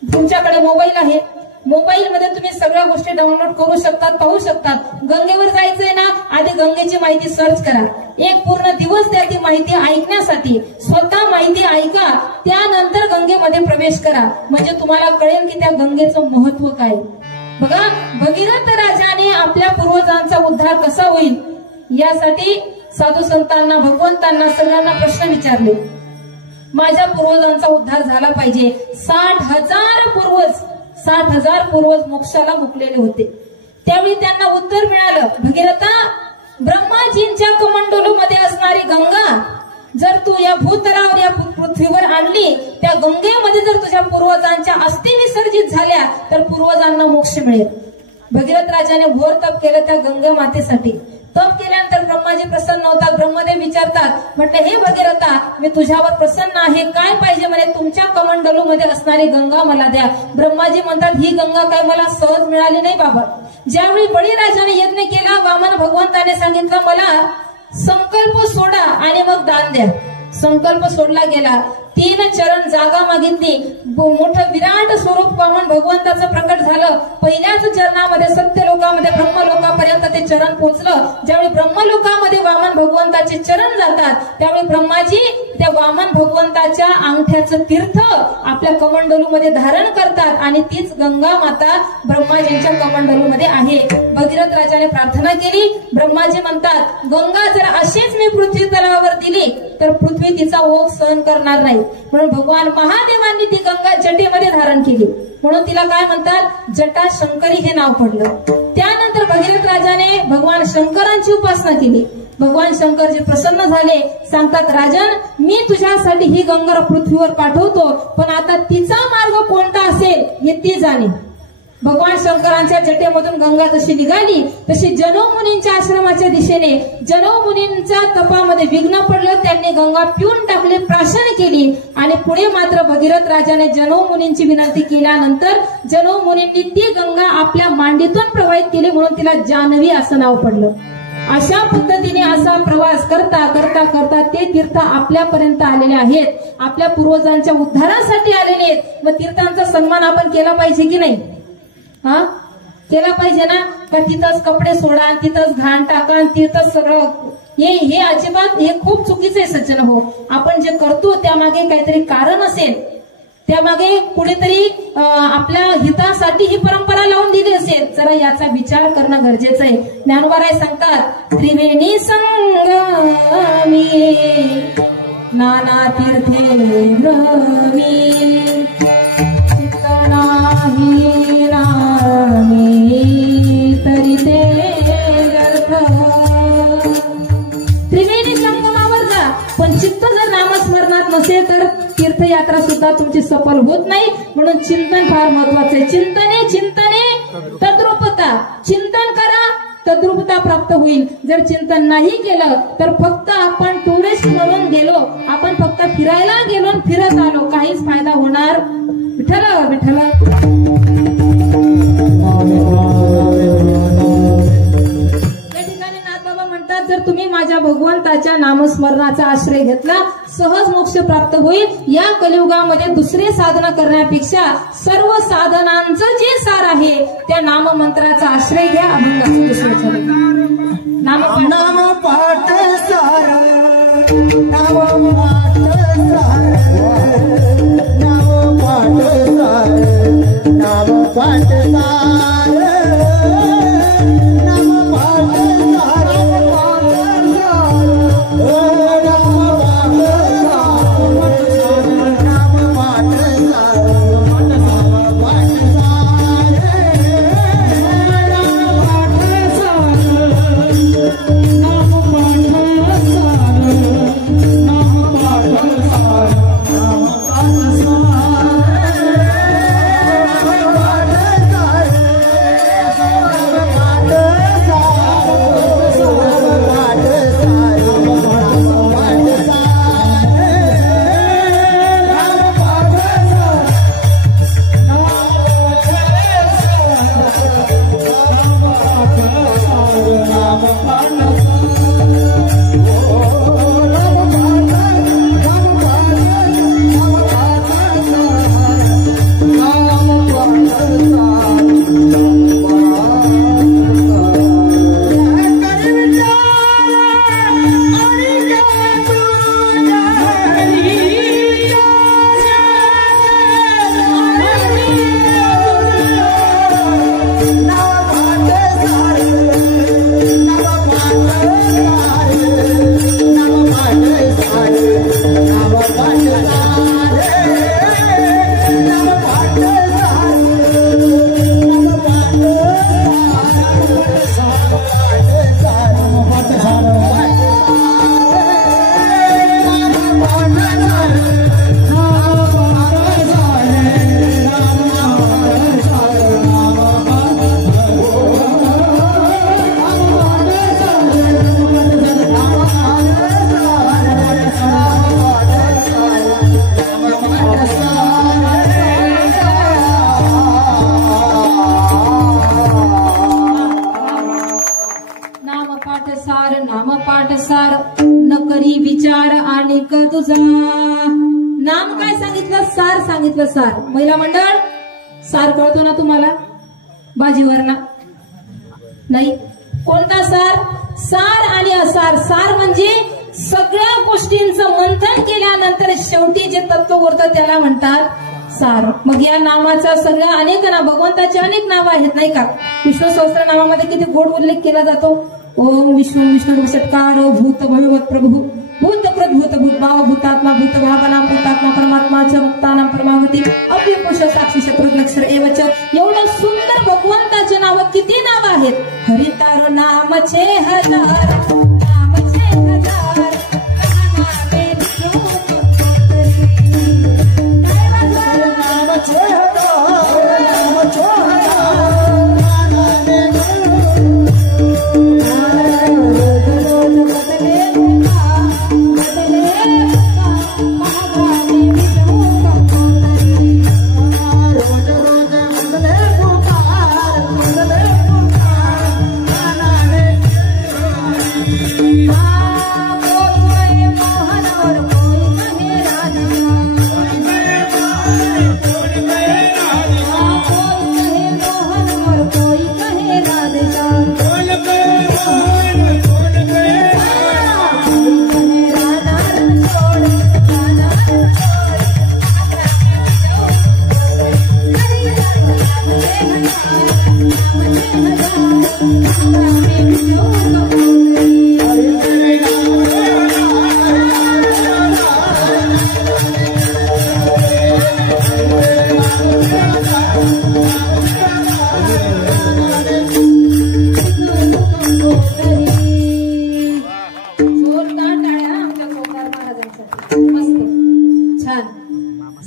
तुमच्याकडे मोबाईल आहे, मोबाईल मध्ये तुम्ही सगळ्या गोष्टी डाउनलोड करू शकतात, पाहू शकतात. गंगेवर जायचंय ना, आधी गंगेची माहिती सर्च करा. एक पूर्ण दिवस द्या ती माहिती ऐकण्यासाठी. स्वतः माहिती ऐका, त्यानंतर गंगेमध्ये प्रवेश करा. म्हणजे तुम्हाला कळेल की त्या गंगेचं महत्व काय. बघा, भगीरथ राजाने आपल्या पूर्वजांचा उद्धार कसा होईल यासाठी साधू संतांना, भगवंतांना, सगळ्यांना प्रश्न विचारले. माझ्या पूर्वजांचा उद्धार झाला पाहिजे. 60,000 पूर्वज मोक्षाला मुकलेले होते. त्यावेळी त्यांना उत्तर मिळालं, भगीरथा, ब्रह्माजींच्या कमंडलूमध्ये असणारी गंगा जर तू या भूतलावर, या पृथ्वीवर आणली, त्या गंगेमध्ये जर तुझ्या पूर्वजांच्या अस्थी विसर्जित झाल्या तर पूर्वजांना मोक्ष मिळेल. भगीरथ राजाने घोर तप केलं त्या गंगा मातेसाठी. तप केल्यानंतर ब्रह्माजी प्रसन्न होतात. ब्रह्मदेव विचारतात, म्हटलं, हे भगीरथा, मी तुझ्यावर प्रसन्न आहे, काय पाहिजे? म्हणे, तुमच्या कमंडलूमध्ये असणारी गंगा मला द्या. ब्रह्माजी म्हणतात, ही गंगा काय मला सहज मिळाली नाही बाबा. ज्यावेळी बळीराजाने यज्ञ केला, वामन भगवंताने सांगितलं, मला संकल्प सोडा आणि मग दान द्या. संकल्प सोडला गेला. 3 चरण जागा मागितली. मोठं विराट स्वरूप वामन भगवंताचं प्रकट झालं. पहिल्याच चरणामध्ये सत्यलोकामध्ये ब्रह्मलोकापर्यंत ते चरण पोहोचलं. ज्यावेळी ब्रह्मलोकामध्ये वामन भगवंताचे चरण जातात त्यावेळी ब्रह्माजी त्या वामन भगवंताच्या अंगठ्याचं तीर्थ आपल्या कमंडलूमध्ये धारण करतात आणि तीच गंगा माता ब्रह्माजींच्या कमंडलूमध्ये आहे. भगीरथ राजाने प्रार्थना केली. ब्रह्माजी म्हणतात, गंगा जर अशीच मी पृथ्वी तलावावर दिली तर पृथ्वी तिचा ओघ सहन करणार नाही. म्हणून भगवान महादेवांनी ती गंगा जटेमध्ये धारण केली. म्हणून तिला काय म्हणतात, जटा शंकरी हे नाव पडलं. त्यानंतर भगीरथ राजाने भगवान शंकरांची उपासना केली. भगवान शंकरजी प्रसन्न झाले. सांगतात, राजन, मी तुझ्यासाठी ही गंगा पृथ्वीवर पाठवतो, पण आता तिचा मार्ग कोणता असेल हे ती जाणे. भगवान शंकरांच्या जटेमधून गंगा जशी निघाली तशी जनौ मुनींच्या आश्रमाच्या दिशेने, जनौ मुनींच्या तपामध्ये विघ्न पडलं. त्यांनी गंगा पिऊन टाकली, प्राशन केली आणि पुढे मात्र भगीरथ राजाने जनौ मुनींची विनंती केल्यानंतर जनौ मुनींनी ती गंगा आपल्या मांडीतून प्रवाहित केली. म्हणून तिला जान्हवी असं नाव पडलं. अशा पद्धतीने असा प्रवास करता करता करता ते तीर्थ आपल्यापर्यंत आलेले आहेत. आपल्या पूर्वजांच्या उद्धारासाठी आलेले आहेत. मग तीर्थांचा सन्मान आपण केला पाहिजे की नाही? केला पाहिजे ना? का तिथंच कपडे सोडा, तिथंच घाण टाका, तिथंच सगळं, हे अजिबात, हे खूप चुकीचं आहे सज्जन हो. आपण जे करतो त्यामागे काहीतरी कारण असेल, त्यामागे कुणीतरी आपल्या हितासाठी ही परंपरा लावून दिली असेल. जरा याचा विचार करणं गरजेचं आहे. ज्ञानोबाराय सांगतात, त्रिवेणी संगमी नाना तीर्थे भ्रमी नाही नामी तरी ते व्यर्थ. त्रिवेणी संगमावर जा, पण चित्त जर नामस्मरणात नसेल तर तीर्थयात्रा सुद्धा तुमची सफल होत नाही. म्हणून चिंतन फार महत्वाचं आहे. चिंतने तद्रूपता. चिंतन करा, तद्रूपता प्राप्त होईल. जर चिंतन नाही केलं तर फक्त आपण टुरिस्ट म्हणून गेलो, आपण फक्त फिरायला गेलो, फिरत आलो. नामस्मरणाचा आश्रय घेतला सहज मोक्ष प्राप्त होईल। या कलियुगामध्ये दुसरे साधना करण्यापेक्षा सर्व साधनांचं जे सार आहे त्या नाममंत्राचा आश्रय घ्या। अभंगाचं दुसरं चरण नाम पाठ सार नाम पाठ सार नाम पाठ सार नाम पाठ सार सार महिला मंडळ सार कळतो ना तुम्हाला बाजीवर ना नाही कोणता सार सार आणि असार सार म्हणजे सगळ्या गोष्टींचं मंथन केल्यानंतर शेवटी जे तत्व उरतं त्याला म्हणतात सार। मग या नामाचा सगळ्या अनेक नाव भगवंताचे अनेक नाव आहेत नाही का। विष्णू सहस्त्र नामामध्ये किती गोड उल्लेख केला जातो। ओम विष्णू विष्णू षटकार भूत भगवत प्रभू भूत प्रभूत भूतभाव भूतात्मा भूतभावना भूतात्मा परमात्माच मुक्तानां परमावती अव्यय पुरुष साक्षी शत्रुघ्नक्षर एवच। एवढं सुंदर भगवंताचे नाव किती नाव आहेत। हरितारो नाम छे हजार नाम छे हजार नाम छे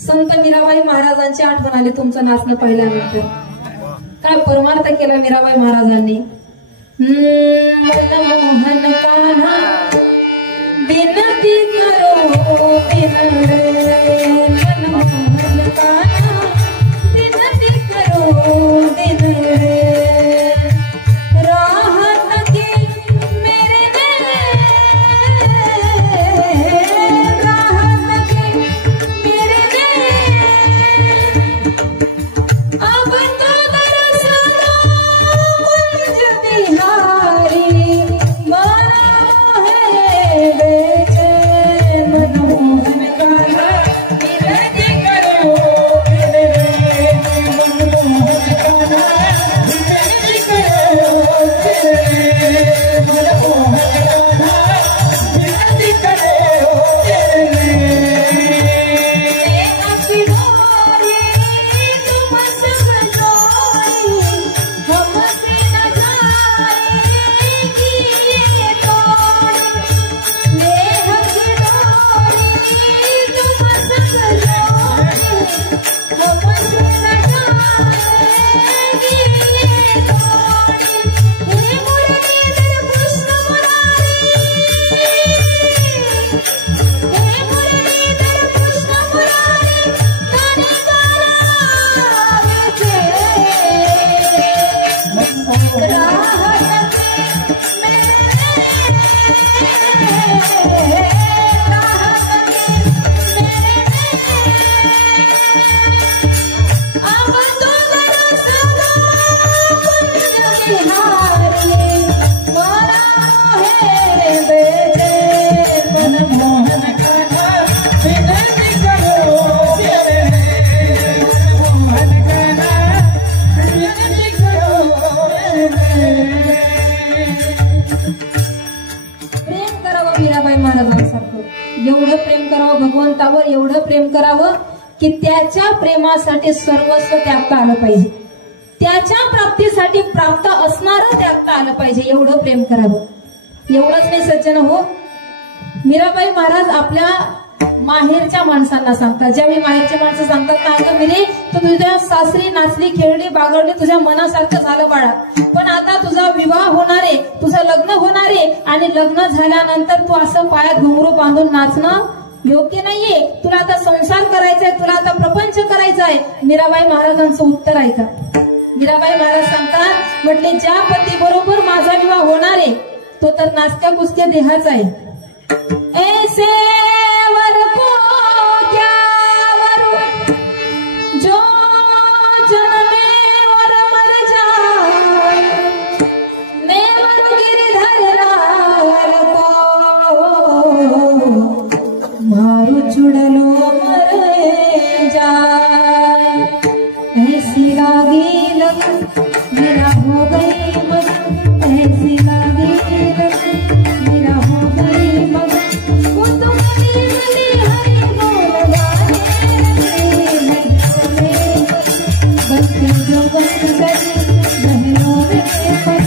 संत मीराबाई महाराजांची आठवण आली तुमचं नाचणं पाहिल्यानंतर। काय परमार्थ केला मीराबाई महाराजांनी। मोहन कान्हा बिनती करो बिन मोहन कान्हा बिनती करो बिन राहत के मेरे करावं भगवंतावर, एवढं प्रेम करावं की त्याच्या प्रेमासाठी सर्वस्व त्यागता आलं पाहिजे, त्याच्या प्राप्तीसाठी प्राप्त असणारं त्यागता आलं पाहिजे, एवढं प्रेम करावं. एवढंच नाही सज्जन हो, मीराबाई महाराज आपल्या माहेरच्या माणसांना सांगतात. ज्यावेळी माहेरची माणसं सांगतात ना, अगं मिरे तू तुझ्या सासरी नाचली खेळली बागडली, तुझ्या मनासारखं झालं बाळा, पण आता तुझा विवाह होणार आहे, तुझं लग्न होणार आहे, आणि लग्न झाल्यानंतर तू असं पायात घुंगरू बांधून नाचणं योग्य नाहीये, तुला आता संसार करायचा आहे, तुला आता प्रपंच करायचा आहे. मीराबाई महाराजांचं उत्तर ऐका. मीराबाई महाराज सांगतात, म्हटले ज्या पती बरोबर माझा विवाह होणार आहे तो तर नाचक्या कुचक्या देहाचा आहे. ऐसे वर को क्या वरू जो जन्मे वर मर जाए, नेवर गिरधर लाल को मारू चुड़लो मर जाए. ऐसी लागी लगन मेरा हो गई मगन, ऐसी लागी लगन मेरा हो गई मगन, वो तुम्हारी गली हरी को लगाने बनके जो बन गई बहनों में बन,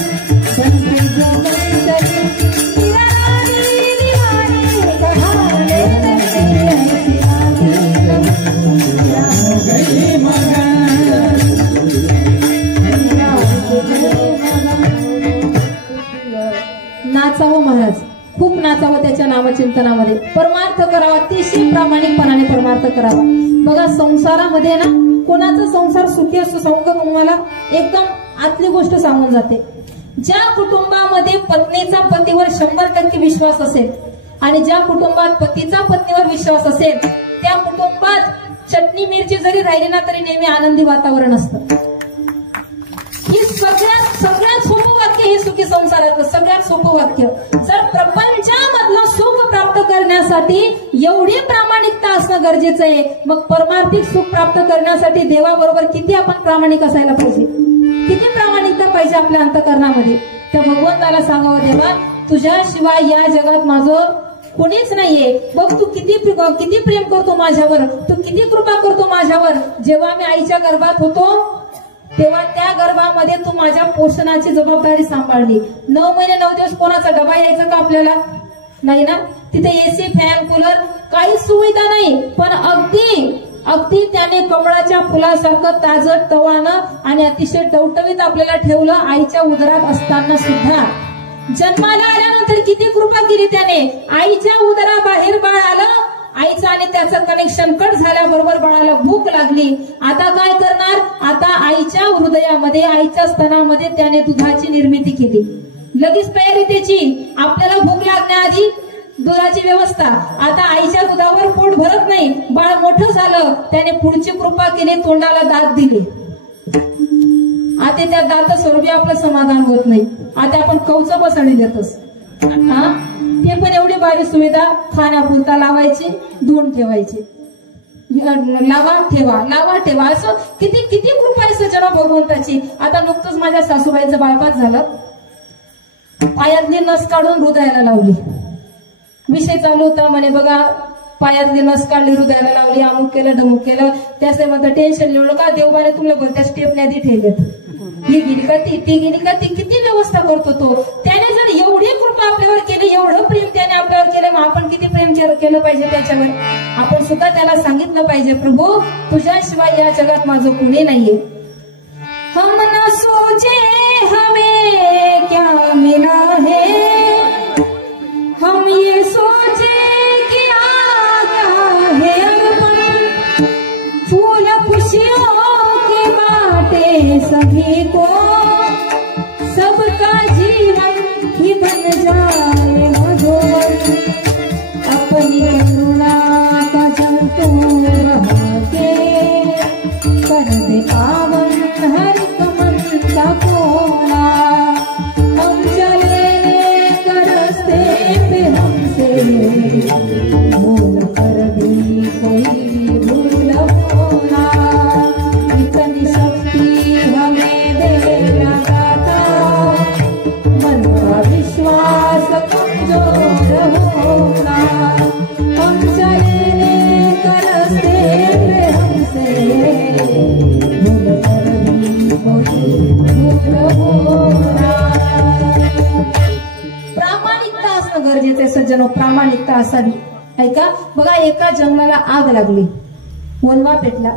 बनके जो बन गई दीवानी दीवानी कहाने लगी. ऐसी लागी लगन मेरा हो गई मगन, नाचावं महाराज, खूप नाचावं त्याच्या नामचिंतनामध्ये, परमार्थ करावा, अतिशय प्रामाणिकपणाने परमार्थ करावा. बघा संसारामध्ये ना, कोणाचा संसार सुखी असतो सांगू का तुम्हाला, एकदम आतली गोष्ट सांगून जाते. ज्या कुटुंबामध्ये पत्नीचा पतीवर 100% विश्वास असेल आणि ज्या कुटुंबात पतीचा पत्नीवर विश्वास असेल, त्या कुटुंबात चटणी मिरची जरी राहिली ना तरी नेहमी आनंदी वातावरण असतं. ही सगळ्यात सोपं वाक्य, हे सुखी संसारातलं सगळ्यात सोपं वाक्य. जर प्रपंचामधलं सुख प्राप्त करण्यासाठी एवढी प्रामाणिकता असणं गरजेचं आहे, मग परमार्थिक सुख प्राप्त करण्यासाठी देवाबरोबर किती आपण प्रामाणिक असायला पाहिजे, किती प्रामाणिकता पाहिजे आपल्या अंतःकरणामध्ये. त्या भगवंताला सांगावं, देवा तुझ्याशिवाय या जगात माझं कोणीच नाहीये, बघ तू किती प्रेम करतो माझ्यावर, तू किती कृपा करतो माझ्यावर. जेव्हा मी आईच्या गर्भात होतो तेव्हा त्या गर्भामध्ये तू माझ्या पोषणाची जबाबदारी सांभाळली. 9 महिने 9 दिवस कोणाचा डबा यायचा का आपल्याला, नाही ना. तिथे एसी फॅन कूलर काही सुविधा नाही, पण अगदी त्याने कमळाच्या फुलासारखं ताजं तवानं आणि अतिशय टवटवीत आपल्याला ठेवलं. आईच्या उदरात असताना सुद्धा जन्माला आल्यानंतर किती कृपा केली त्याने. आईच्या उदराबाहेर बाळ आलं, आईचं आणि त्याचं कनेक्शन कट झाल्याबरोबर बाळाला भूक लागली. आता काय करणार, आता आईच्या हृदयामध्ये आईच्या स्तनामध्ये त्याने दुधाची निर्मिती केली. लगेच तयारी त्याची, आपल्याला भूक लागण्याआधी दुधाची व्यवस्था. आता आईच्या दुधावर पोट भरत नाही, बाळ मोठं झालं, त्याने पुढची कृपा केली, तोंडाला दात दिले. आता त्या दात स्वरूपी आपलं समाधान होत नाही, आता आपण कवच बसणी देतोस. ते पण एवढी भारी सुविधा, खाण्यापुरता लावायची, धुवून ठेवायची, लावा ठेवा असं किती किती कृपा आहे सजना भगवंताची. आता नुकतंच माझ्या सासूबाईचं बायपास झालं, पायातली नस काढून हृदयाला लावली. विषय चालू होता, म्हणे बघा पायातली नस काढली हृदयाला लावली, अमुक केलं ढमुक केलं. त्याचे म्हणतं टेन्शन लिहिलं का, देवबाने तुला बोलत्या स्टेपने आधी ठेवलेत, ही गेली का ती गेली का ती, किती व्यवस्था करतो तो. त्याने जर एवढी कृपा आपल्यावर केली, एवढं प्रेम त्याने आपल्यावर केलं, मग आपण किती प्रेम केलं पाहिजे त्याच्यावर. आपण सुद्धा त्याला सांगितलं पाहिजे, प्रभू तुझ्याशिवाय या जगात माझं कुणी नाहीये. हम न सोचे हमें क्या मिला है, हम ये सोचे कि आ गया है अनपन, फूल खुशियों के बाटे सभी को, सबका जीवन ही बन जाए मधुवन, अपनी करुणा का जल तो बहा के कर दे पावन हर मन का कोना. हम चले कर रस्ते पे हम सज्जनो, प्रामाणिकता असावी. ऐका बघा, एका जंगलाला आग लागली, वनवा पेटला.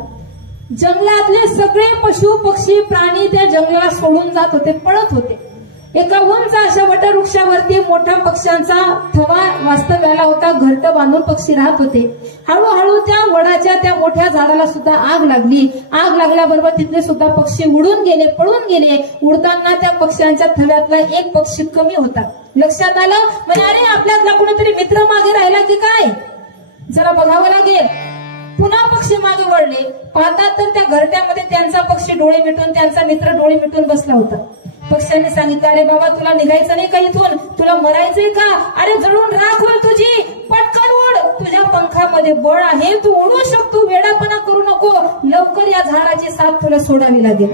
जंगलातले सगळे पशु पक्षी प्राणी त्या जंगलाला सोडून जात होते, पळत होते. एका उंच अशा वटवृक्षावरती मोठ्या पक्ष्यांचा थवा वास्तव्याला होता. घरटं बांधून पक्षी राहत होते. हळूहळू त्या वडाच्या त्या मोठ्या झाडाला सुद्धा आग लागली. आग लागल्याबरोबर तिथले सुद्धा पक्षी उडून गेले, पळून गेले. उडताना त्या पक्ष्यांच्या थव्यातला एक पक्षी कमी होता. लक्षात आलं, म्हणजे अरे आपल्यातला कुणीतरी मित्र मागे राहिला की काय, जरा बघावं लागेल. पुन्हा पक्षी मागे वळले. पाहतात तर त्या घरट्यामध्ये त्यांचा पक्षी डोळे मिटून, त्यांचा मित्र डोळे मिटून बसला होता. पक्ष्यांनी सांगितलं, अरे बाबा तुला निघायचं नाही का इथून, तुला मरायचंय का, अरे जळून राख होईल तुझी, पटकन उड, तुझ्या पंखामध्ये बळ आहे, तू उडू शकतो, वेडापणा करू नको, लवकर या झाडाची साथ तुला सोडावी लागेल.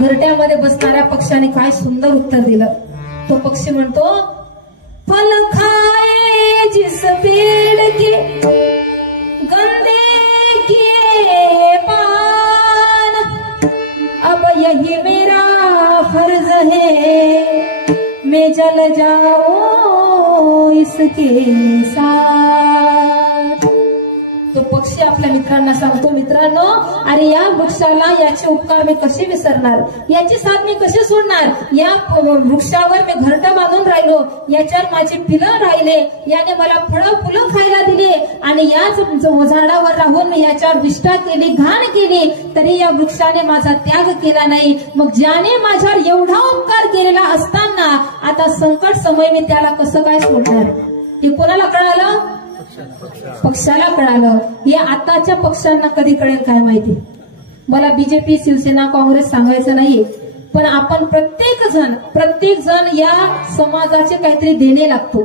घरट्यामध्ये बसणाऱ्या पक्षाने काय सुंदर उत्तर दिलं. तो पक्षी म्हणतो, फल खाए जिस पेड़ के गंदे किए पान, अब यही मेरा फर्ज है, मैं जल जाऊं इसके साथ. तो पक्षी आपल्या मित्रांना सांगतो, मित्रांनो अरे या वृक्षाला याचे उपकार मी कसे विसरणार, याची साथ मी कशी सोडणार, या वृक्षावर मी घरटं बांधून राहिलो, याच्यावर माझी पिलं राहिले, याने मला फळं फुलं खायला दिले आणि याच झाडावर राहून मी याच्यावर विष्ठा केली, घाण केली, तरी या वृक्षाने माझा त्याग केला नाही. मग ज्याने माझ्यावर एवढा उपकार केलेला असताना आता संकट समय मी त्याला कसं काय सोडणार. हे कोणाला कळालं, पक्षाला कळालं. हे आताच्या पक्षांना कधी कळेल काय माहिती. मला बीजेपी शिवसेना काँग्रेस सांगायचं नाहीये, पण आपण प्रत्येक जण या समाजाचे काहीतरी देणे लागतो.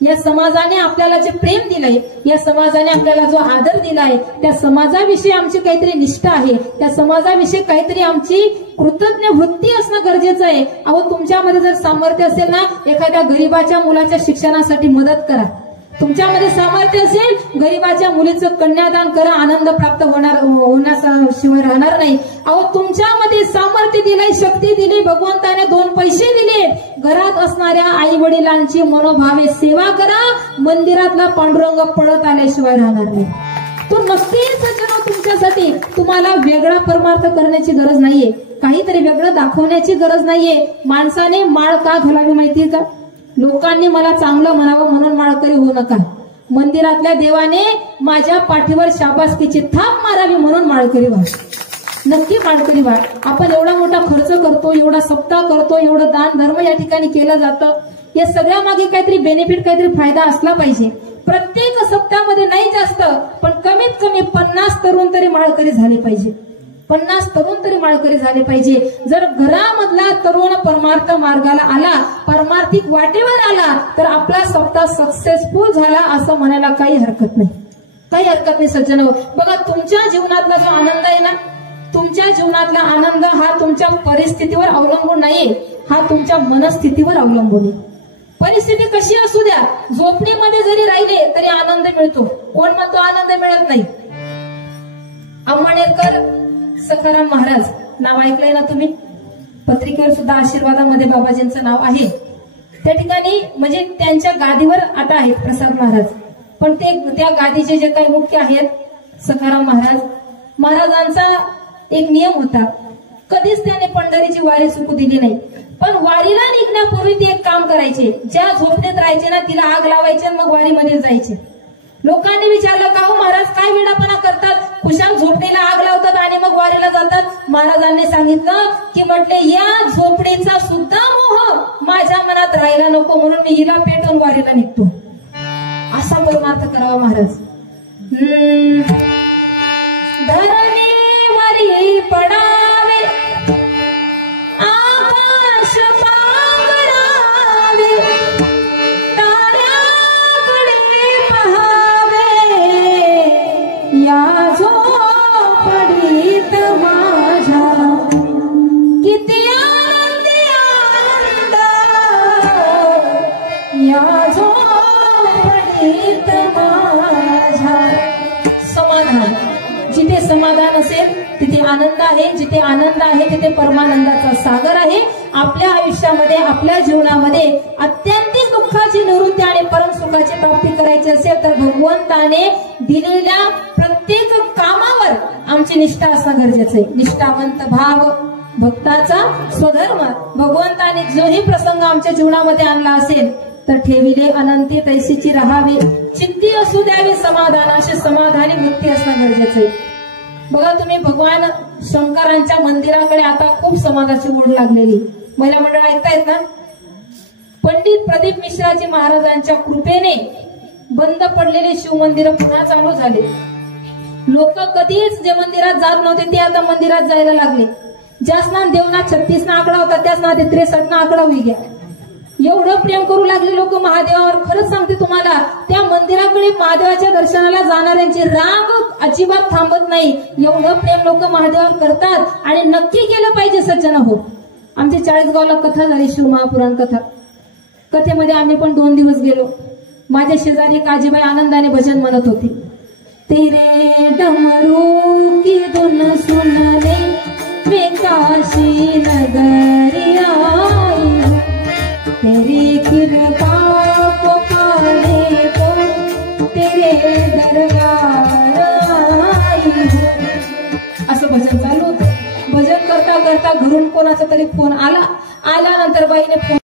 या समाजाने आपल्याला जे प्रेम दिलंय, या समाजाने आपल्याला जो आदर दिलाय, त्या समाजाविषयी आमची काहीतरी निष्ठा आहे, त्या समाजाविषयी काहीतरी आमची कृतज्ञ वृत्ती असणं गरजेचं आहे. अहो तुमच्यामध्ये जर सामर्थ्य असेल ना, एखाद्या गरीबाच्या मुलाच्या शिक्षणासाठी मदत करा. तुमच्यामध्ये सामर्थ्य असेल, गरीबाच्या मुलीचं कन्यादान करा, आनंद प्राप्त होण्याशिवाय राहणार नाही. अहो तुमच्यामध्ये सामर्थ्य दिलंय, शक्ती दिली, भगवंताने 2 पैसे दिले, घरात असणाऱ्या आई वडिलांची मनोभावे सेवा करा, मंदिरातला पांडुरंग पळत आल्याशिवाय राहणार नाही. तो नक्कीच तुमच्यासाठी. तुम्हाला वेगळा परमार्थ करण्याची गरज नाहीये, काहीतरी वेगळं दाखवण्याची गरज नाहीये. माणसाने माळ का घालावी माहितीये का, लोकांनी मला चांगलं म्हणावं म्हणून माळकरी होऊ नका. मंदिरातल्या देवाने माझ्या पाठीवर शाबासकीची थाप मारावी म्हणून माळकरी व्हा. नक्की माळकरी व्हा. आपण एवढा मोठा खर्च करतो, एवढा सप्ताह करतो, एवढं दान धर्म या ठिकाणी केलं जातं, या सगळ्या मागे काहीतरी बेनिफिट, काहीतरी फायदा असला पाहिजे. प्रत्येक सप्ताहामध्ये नाही जास्त, पण कमीत कमी 50 तरुण तरी माळकरी झाले पाहिजे. 50 तरुण तरी माळकरी झाले पाहिजे. जर घरामधला तरुण परमार्थ मार्गाला आला, परमार्थिक वाटेवर आला, तर आपला सप्ताह सक्सेसफुल झाला असं म्हणायला काही हरकत नाही. काही हरकत नाही सज्जन. बघा तुमच्या जीवनातला जो आनंद आहे ना, तुमच्या जीवनातला आनंद हा तुमच्या परिस्थितीवर अवलंबून नाहीये, हा तुमच्या मनस्थितीवर अवलंबून आहे. परिस्थिती कशी असू द्या, झोपडीमध्ये जरी राहिले तरी आनंद मिळतो. कोण म्हणतो आनंद मिळत नाही. अंमळनेरकर सखाराम महाराज नाव ऐकलंय ना तुम्ही, पत्रिकेवर सुद्धा आशीर्वादामध्ये बाबाजींचं नाव आहे. त्या ठिकाणी म्हणजे त्यांच्या गादीवर आता आहेत प्रसाद महाराज, पण ते त्या गादीचे जे काही मुख्य आहेत सखाराम महाराजांचा एक नियम होता, कधीच त्याने पंढरीची वारी चुकू दिली नाही. पण वारीला निघण्यापूर्वी ते एक काम करायचे, ज्या झोपडीत राहायचे ना तिला आग लावायचे आणि मग वारीमध्ये जायचे. लोकांनी विचारलं का हो महाराज काय वेडापणा करतात, कुशाल झोपडीला आग लावतात आणि मग वारीला जातात. महाराजांनी सांगितलं की म्हटले या झोपडीचा सुद्धा मोह माझ्या मनात राहायला नको, म्हणून मी हिला पेटून वारीला निघतो. असा परमार्थ करावा महाराज. धरणीवरी पडावे आकाश पांघरावे, ताऱ्याकडे पहावे, या झोपडीत माझ्या किती आनंदी आनंद, या झोपडीत माझ्या समाधान. जिथे समाधान असेल तिथे आनंद आहे, जिथे आनंद आहे तिथे परमानंदाचा सागर आहे. आपल्या आयुष्यामध्ये आपल्या जीवनामध्ये अत्यंतिक दुःखाची निवृत्ती आणि परम सुखाची प्राप्ती करायची असेल तर भगवंताने दिलेल्या प्रत्येक कामावर आमची निष्ठा असणं गरजेचं आहे. निष्ठावंत भाव भक्ताचा स्वधर्म. भगवंताने जोही प्रसंग आमच्या जीवनामध्ये आणला असेल तर ठेविले अनंती तैसीची राहावे, चित्ती असू द्यावे समाधानाशी, समाधानी वृत्ती असणं गरजेचं आहे. बघा तुम्ही भगवान शंकरांच्या मंदिराकडे आता खूप समाजाची ओढ लागलेली. महिला मंडळ ऐकतायत ना? पंडित प्रदीप मिश्राजी महाराजांच्या कृपेने बंद पडलेले शिवमंदिर पुन्हा चालू झाले. लोक कधीच जे मंदिरात जात नव्हते ते आता मंदिरात जायला लागले. ज्यासना देवना 36 ना आकडा होता त्यासना 63 ना आकडा होई गया. एवढं प्रेम करू लागले लोक महादेवावर. खरंच सांगते तुम्हाला, त्या मंदिराकडे महादेवाच्या दर्शनाला जाणाऱ्यांची रांग अजिबात थांबत नाही. एवढं प्रेम लोक महादेवावर करतात आणि नक्की केलं पाहिजे सज्जन हो. आमच्या 40 गावला कथा झाली, शिवमहापुराण कथा. कथेमध्ये आम्ही पण 2 दिवस गेलो. माझ्या शेजारी काजीबाई आनंदाने भजन म्हणत होती. तेरे डमरू की धुन सुनले मैं काशी नगरी आई, तेरी कृपा को पाने को तेरे दरबार आई हूँ. असं भजन चालू होतं. भजन करता करता घरून कोणाचा तरी फोन आला. आल्यानंतर बाईने फोन